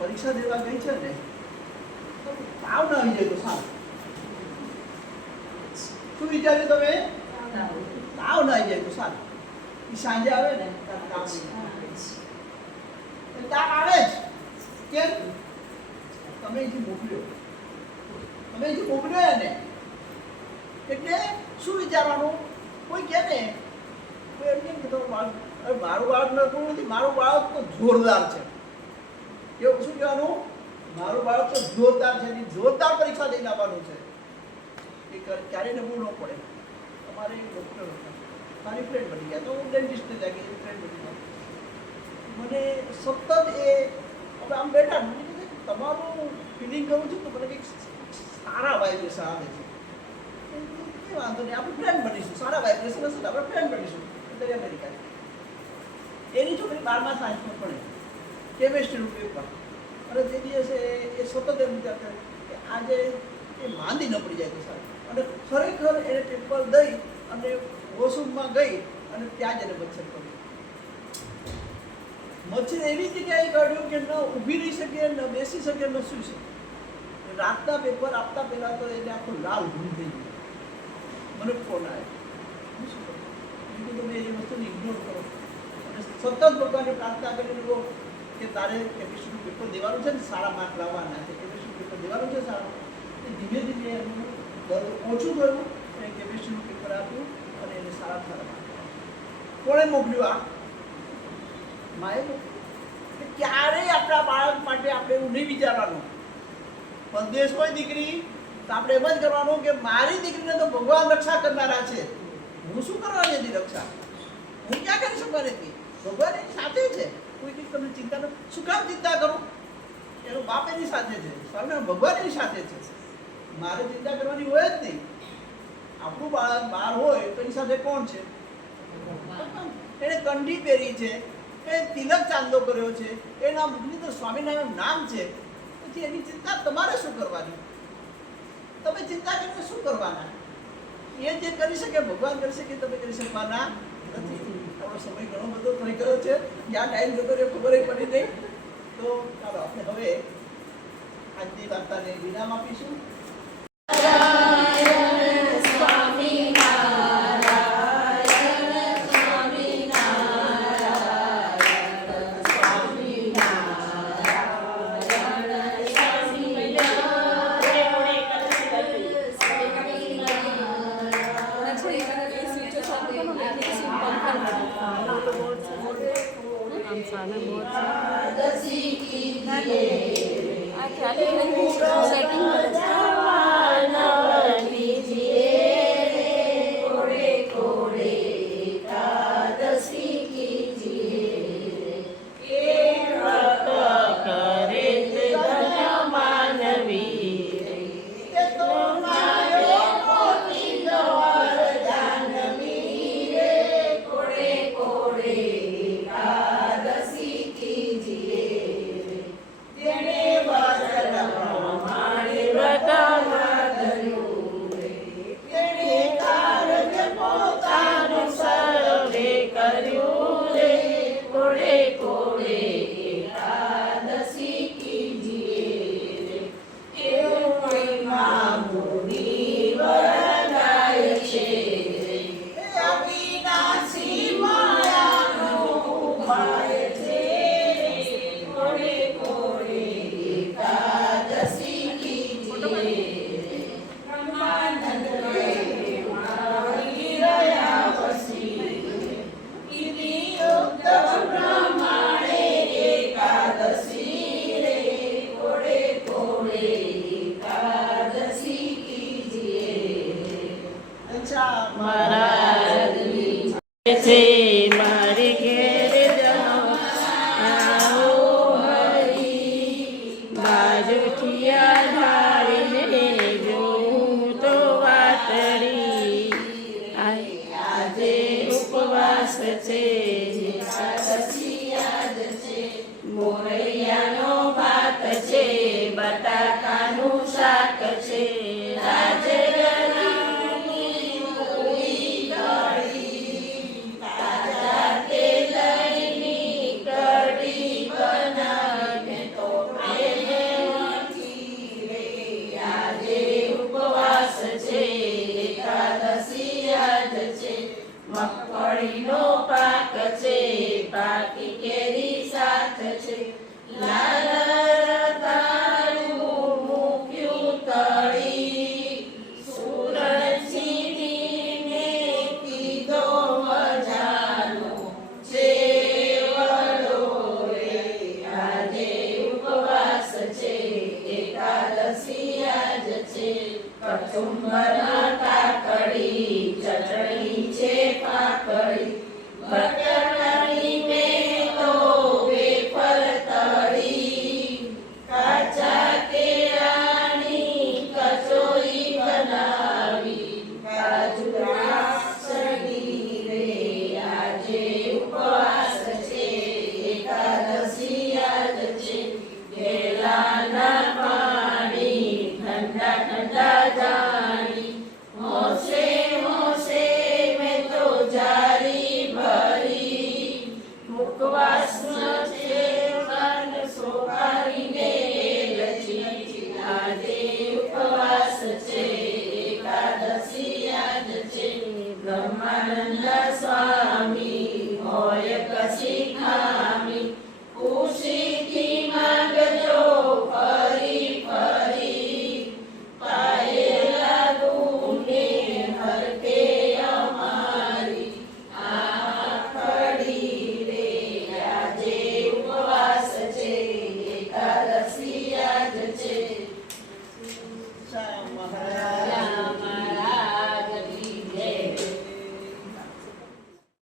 પરીક્ષા દેવા ગઈ છે ને તાવ ના આવી જાય તો સારું. શું વિચાર્યું તમે? તાવ ના આવી જાય તો સારું. એ સાંજે આવે ને તાવ આવે જ. કેમ? તમે અહીંથી મોકલ્યો એને. એટલે શું વિચારવાનું? કોઈ કહે ને કોઈ એમ કેમ કે તમારું બાળક, મારું બાળક નથી, મારું બાળક તો જોરદાર છે. એવું શું કહેવાનું? મારું બાળક તો જોરદાર છે, એની જોરદાર પરીક્ષા દઈને આવવાનું છે. એ ક્યારેય નબળું ન પડે. તમારે ડૉક્ટર હતા, મારી ફ્રેન્ડ બની ગયા, તો હું ડેન્ટિસ્ટને લાગી એ ફ્રેન્ડ બની ગયા. મને સતત એ હવે આમ બેઠા તમારું ફિલિંગ કરું છું તો મને કંઈક સારા વાઇબ્રેશન આવે છે. એ વાંધો નહીં, આપણે ફ્રેન્ડ બનીશું. સારા વાઇબ્રેશન હશે તો આપણે ફ્રેન્ડ બનીશું. એટલે અમેરિકા એની છોકરી 12મા સાયન્સમાં ભણે, કેમેસ્ટ્રીનું પેપર. અને તે દિવસે એ સતત એમ વિચાર કરે કે આજે એ માંદી ન પડી જાય તો સારું. અને ખરેખર એને પેપર દઈ અને વોશરૂમમાં ગઈ અને ત્યાં જ એને મચ્છર કર્યું. મચ્છર એવી જગ્યાએ કાઢ્યું કે ન ઊભી રહી શકે, ન બેસી શકે, ન સૂઈ શકે. રાતના પેપર આપતા પહેલાં તો એને આખો લાલ ભૂલ થઈ ગયો. મને ફોન આવ્યો, શું કરું? બીજું તમે એ વસ્તુને ઇગ્નોર કરો અને સતત ભગવાનને પ્રાર્થના કરી લો કે તારે કેમિસ્ટ્રીનું પેપર દેવાનું છે ને, સારા માર્ક લાવવાના છે, કેમિસ્ટ્રીનું પેપર દેવાનું છે સારા. એ ધીમે ધીમે એનું ઓછું થયું અને કેમિસ્ટ્રીનું પેપર આપ્યું અને એને સારા માર્ક આપ્યા. કોણે મોકલ્યું? આ માએ મોકલ્યું. ક્યારેય આપણા બાળક માટે આપણે એવું નહીં વિચારવાનું. પરદેશ હોય દીકરી તો આપણે એમ જ કરવાનું કે મારી દીકરીને તો ભગવાન રક્ષા કરનારા છે, હું શું કરવાની હતી રક્ષા? હું ક્યાં કરી શકવાની હતી? ભગવાન એની સાથે છે. કોઈ કંઈક તમને ચિંતા ન, શું કામ ચિંતા કરું? એનો બાપ એની સાથે છે, સ્વામિનારાયણ ભગવાન એની સાથે છે. મારે ચિંતા કરવાની હોય જ નહીં. આપણું બાળક બહાર હોય તો એની સાથે કોણ છે? એને કંઠી પહેરી છે, એ તિલક ચાંદો કર્યો છે, એના મુખની તો સ્વામિનારાયણ નામ છે. પછી એની ચિંતા તમારે શું કરવાની? તમે ચિંતા કરીને શું કરવાના? એ જે કરી શકે ભગવાન કરી શકે, તમે કરી શકવાના નથી. આપણો સમય ઘણો બધો થઈ ગયો છે, ક્યાં ટાઈમ જતો રહ્યો ખબર પડી નહીં. તો ચાલો આપણે હવે આજની વાર્તાને વિરામ આપીશું. સેટિંગ છે મારે ઘેર જાઓ આવો હરી બાજુથી આધારીને જોઉં તો વાટડી આજે ઉપવાસ છે મોરૈયાનો ભાત છે બટાકાનું શાક છે રાજગરાની પૂરી કઢી તાજા તેલની કઢી બનાવીને તો પ્રેમથી રે આજે ઉપવાસ છે એકાદશી આજ છે મગફળીનો પાક છે પાકી કેરી સાથ છે લાલ રતાળું મૂક્યું તળી સુરજજીને કીધો મજાનો ચેવડો રે આજે ઉપવાસ છે એકાદશી આજ છે કચુંબરના કાકડી ચટણી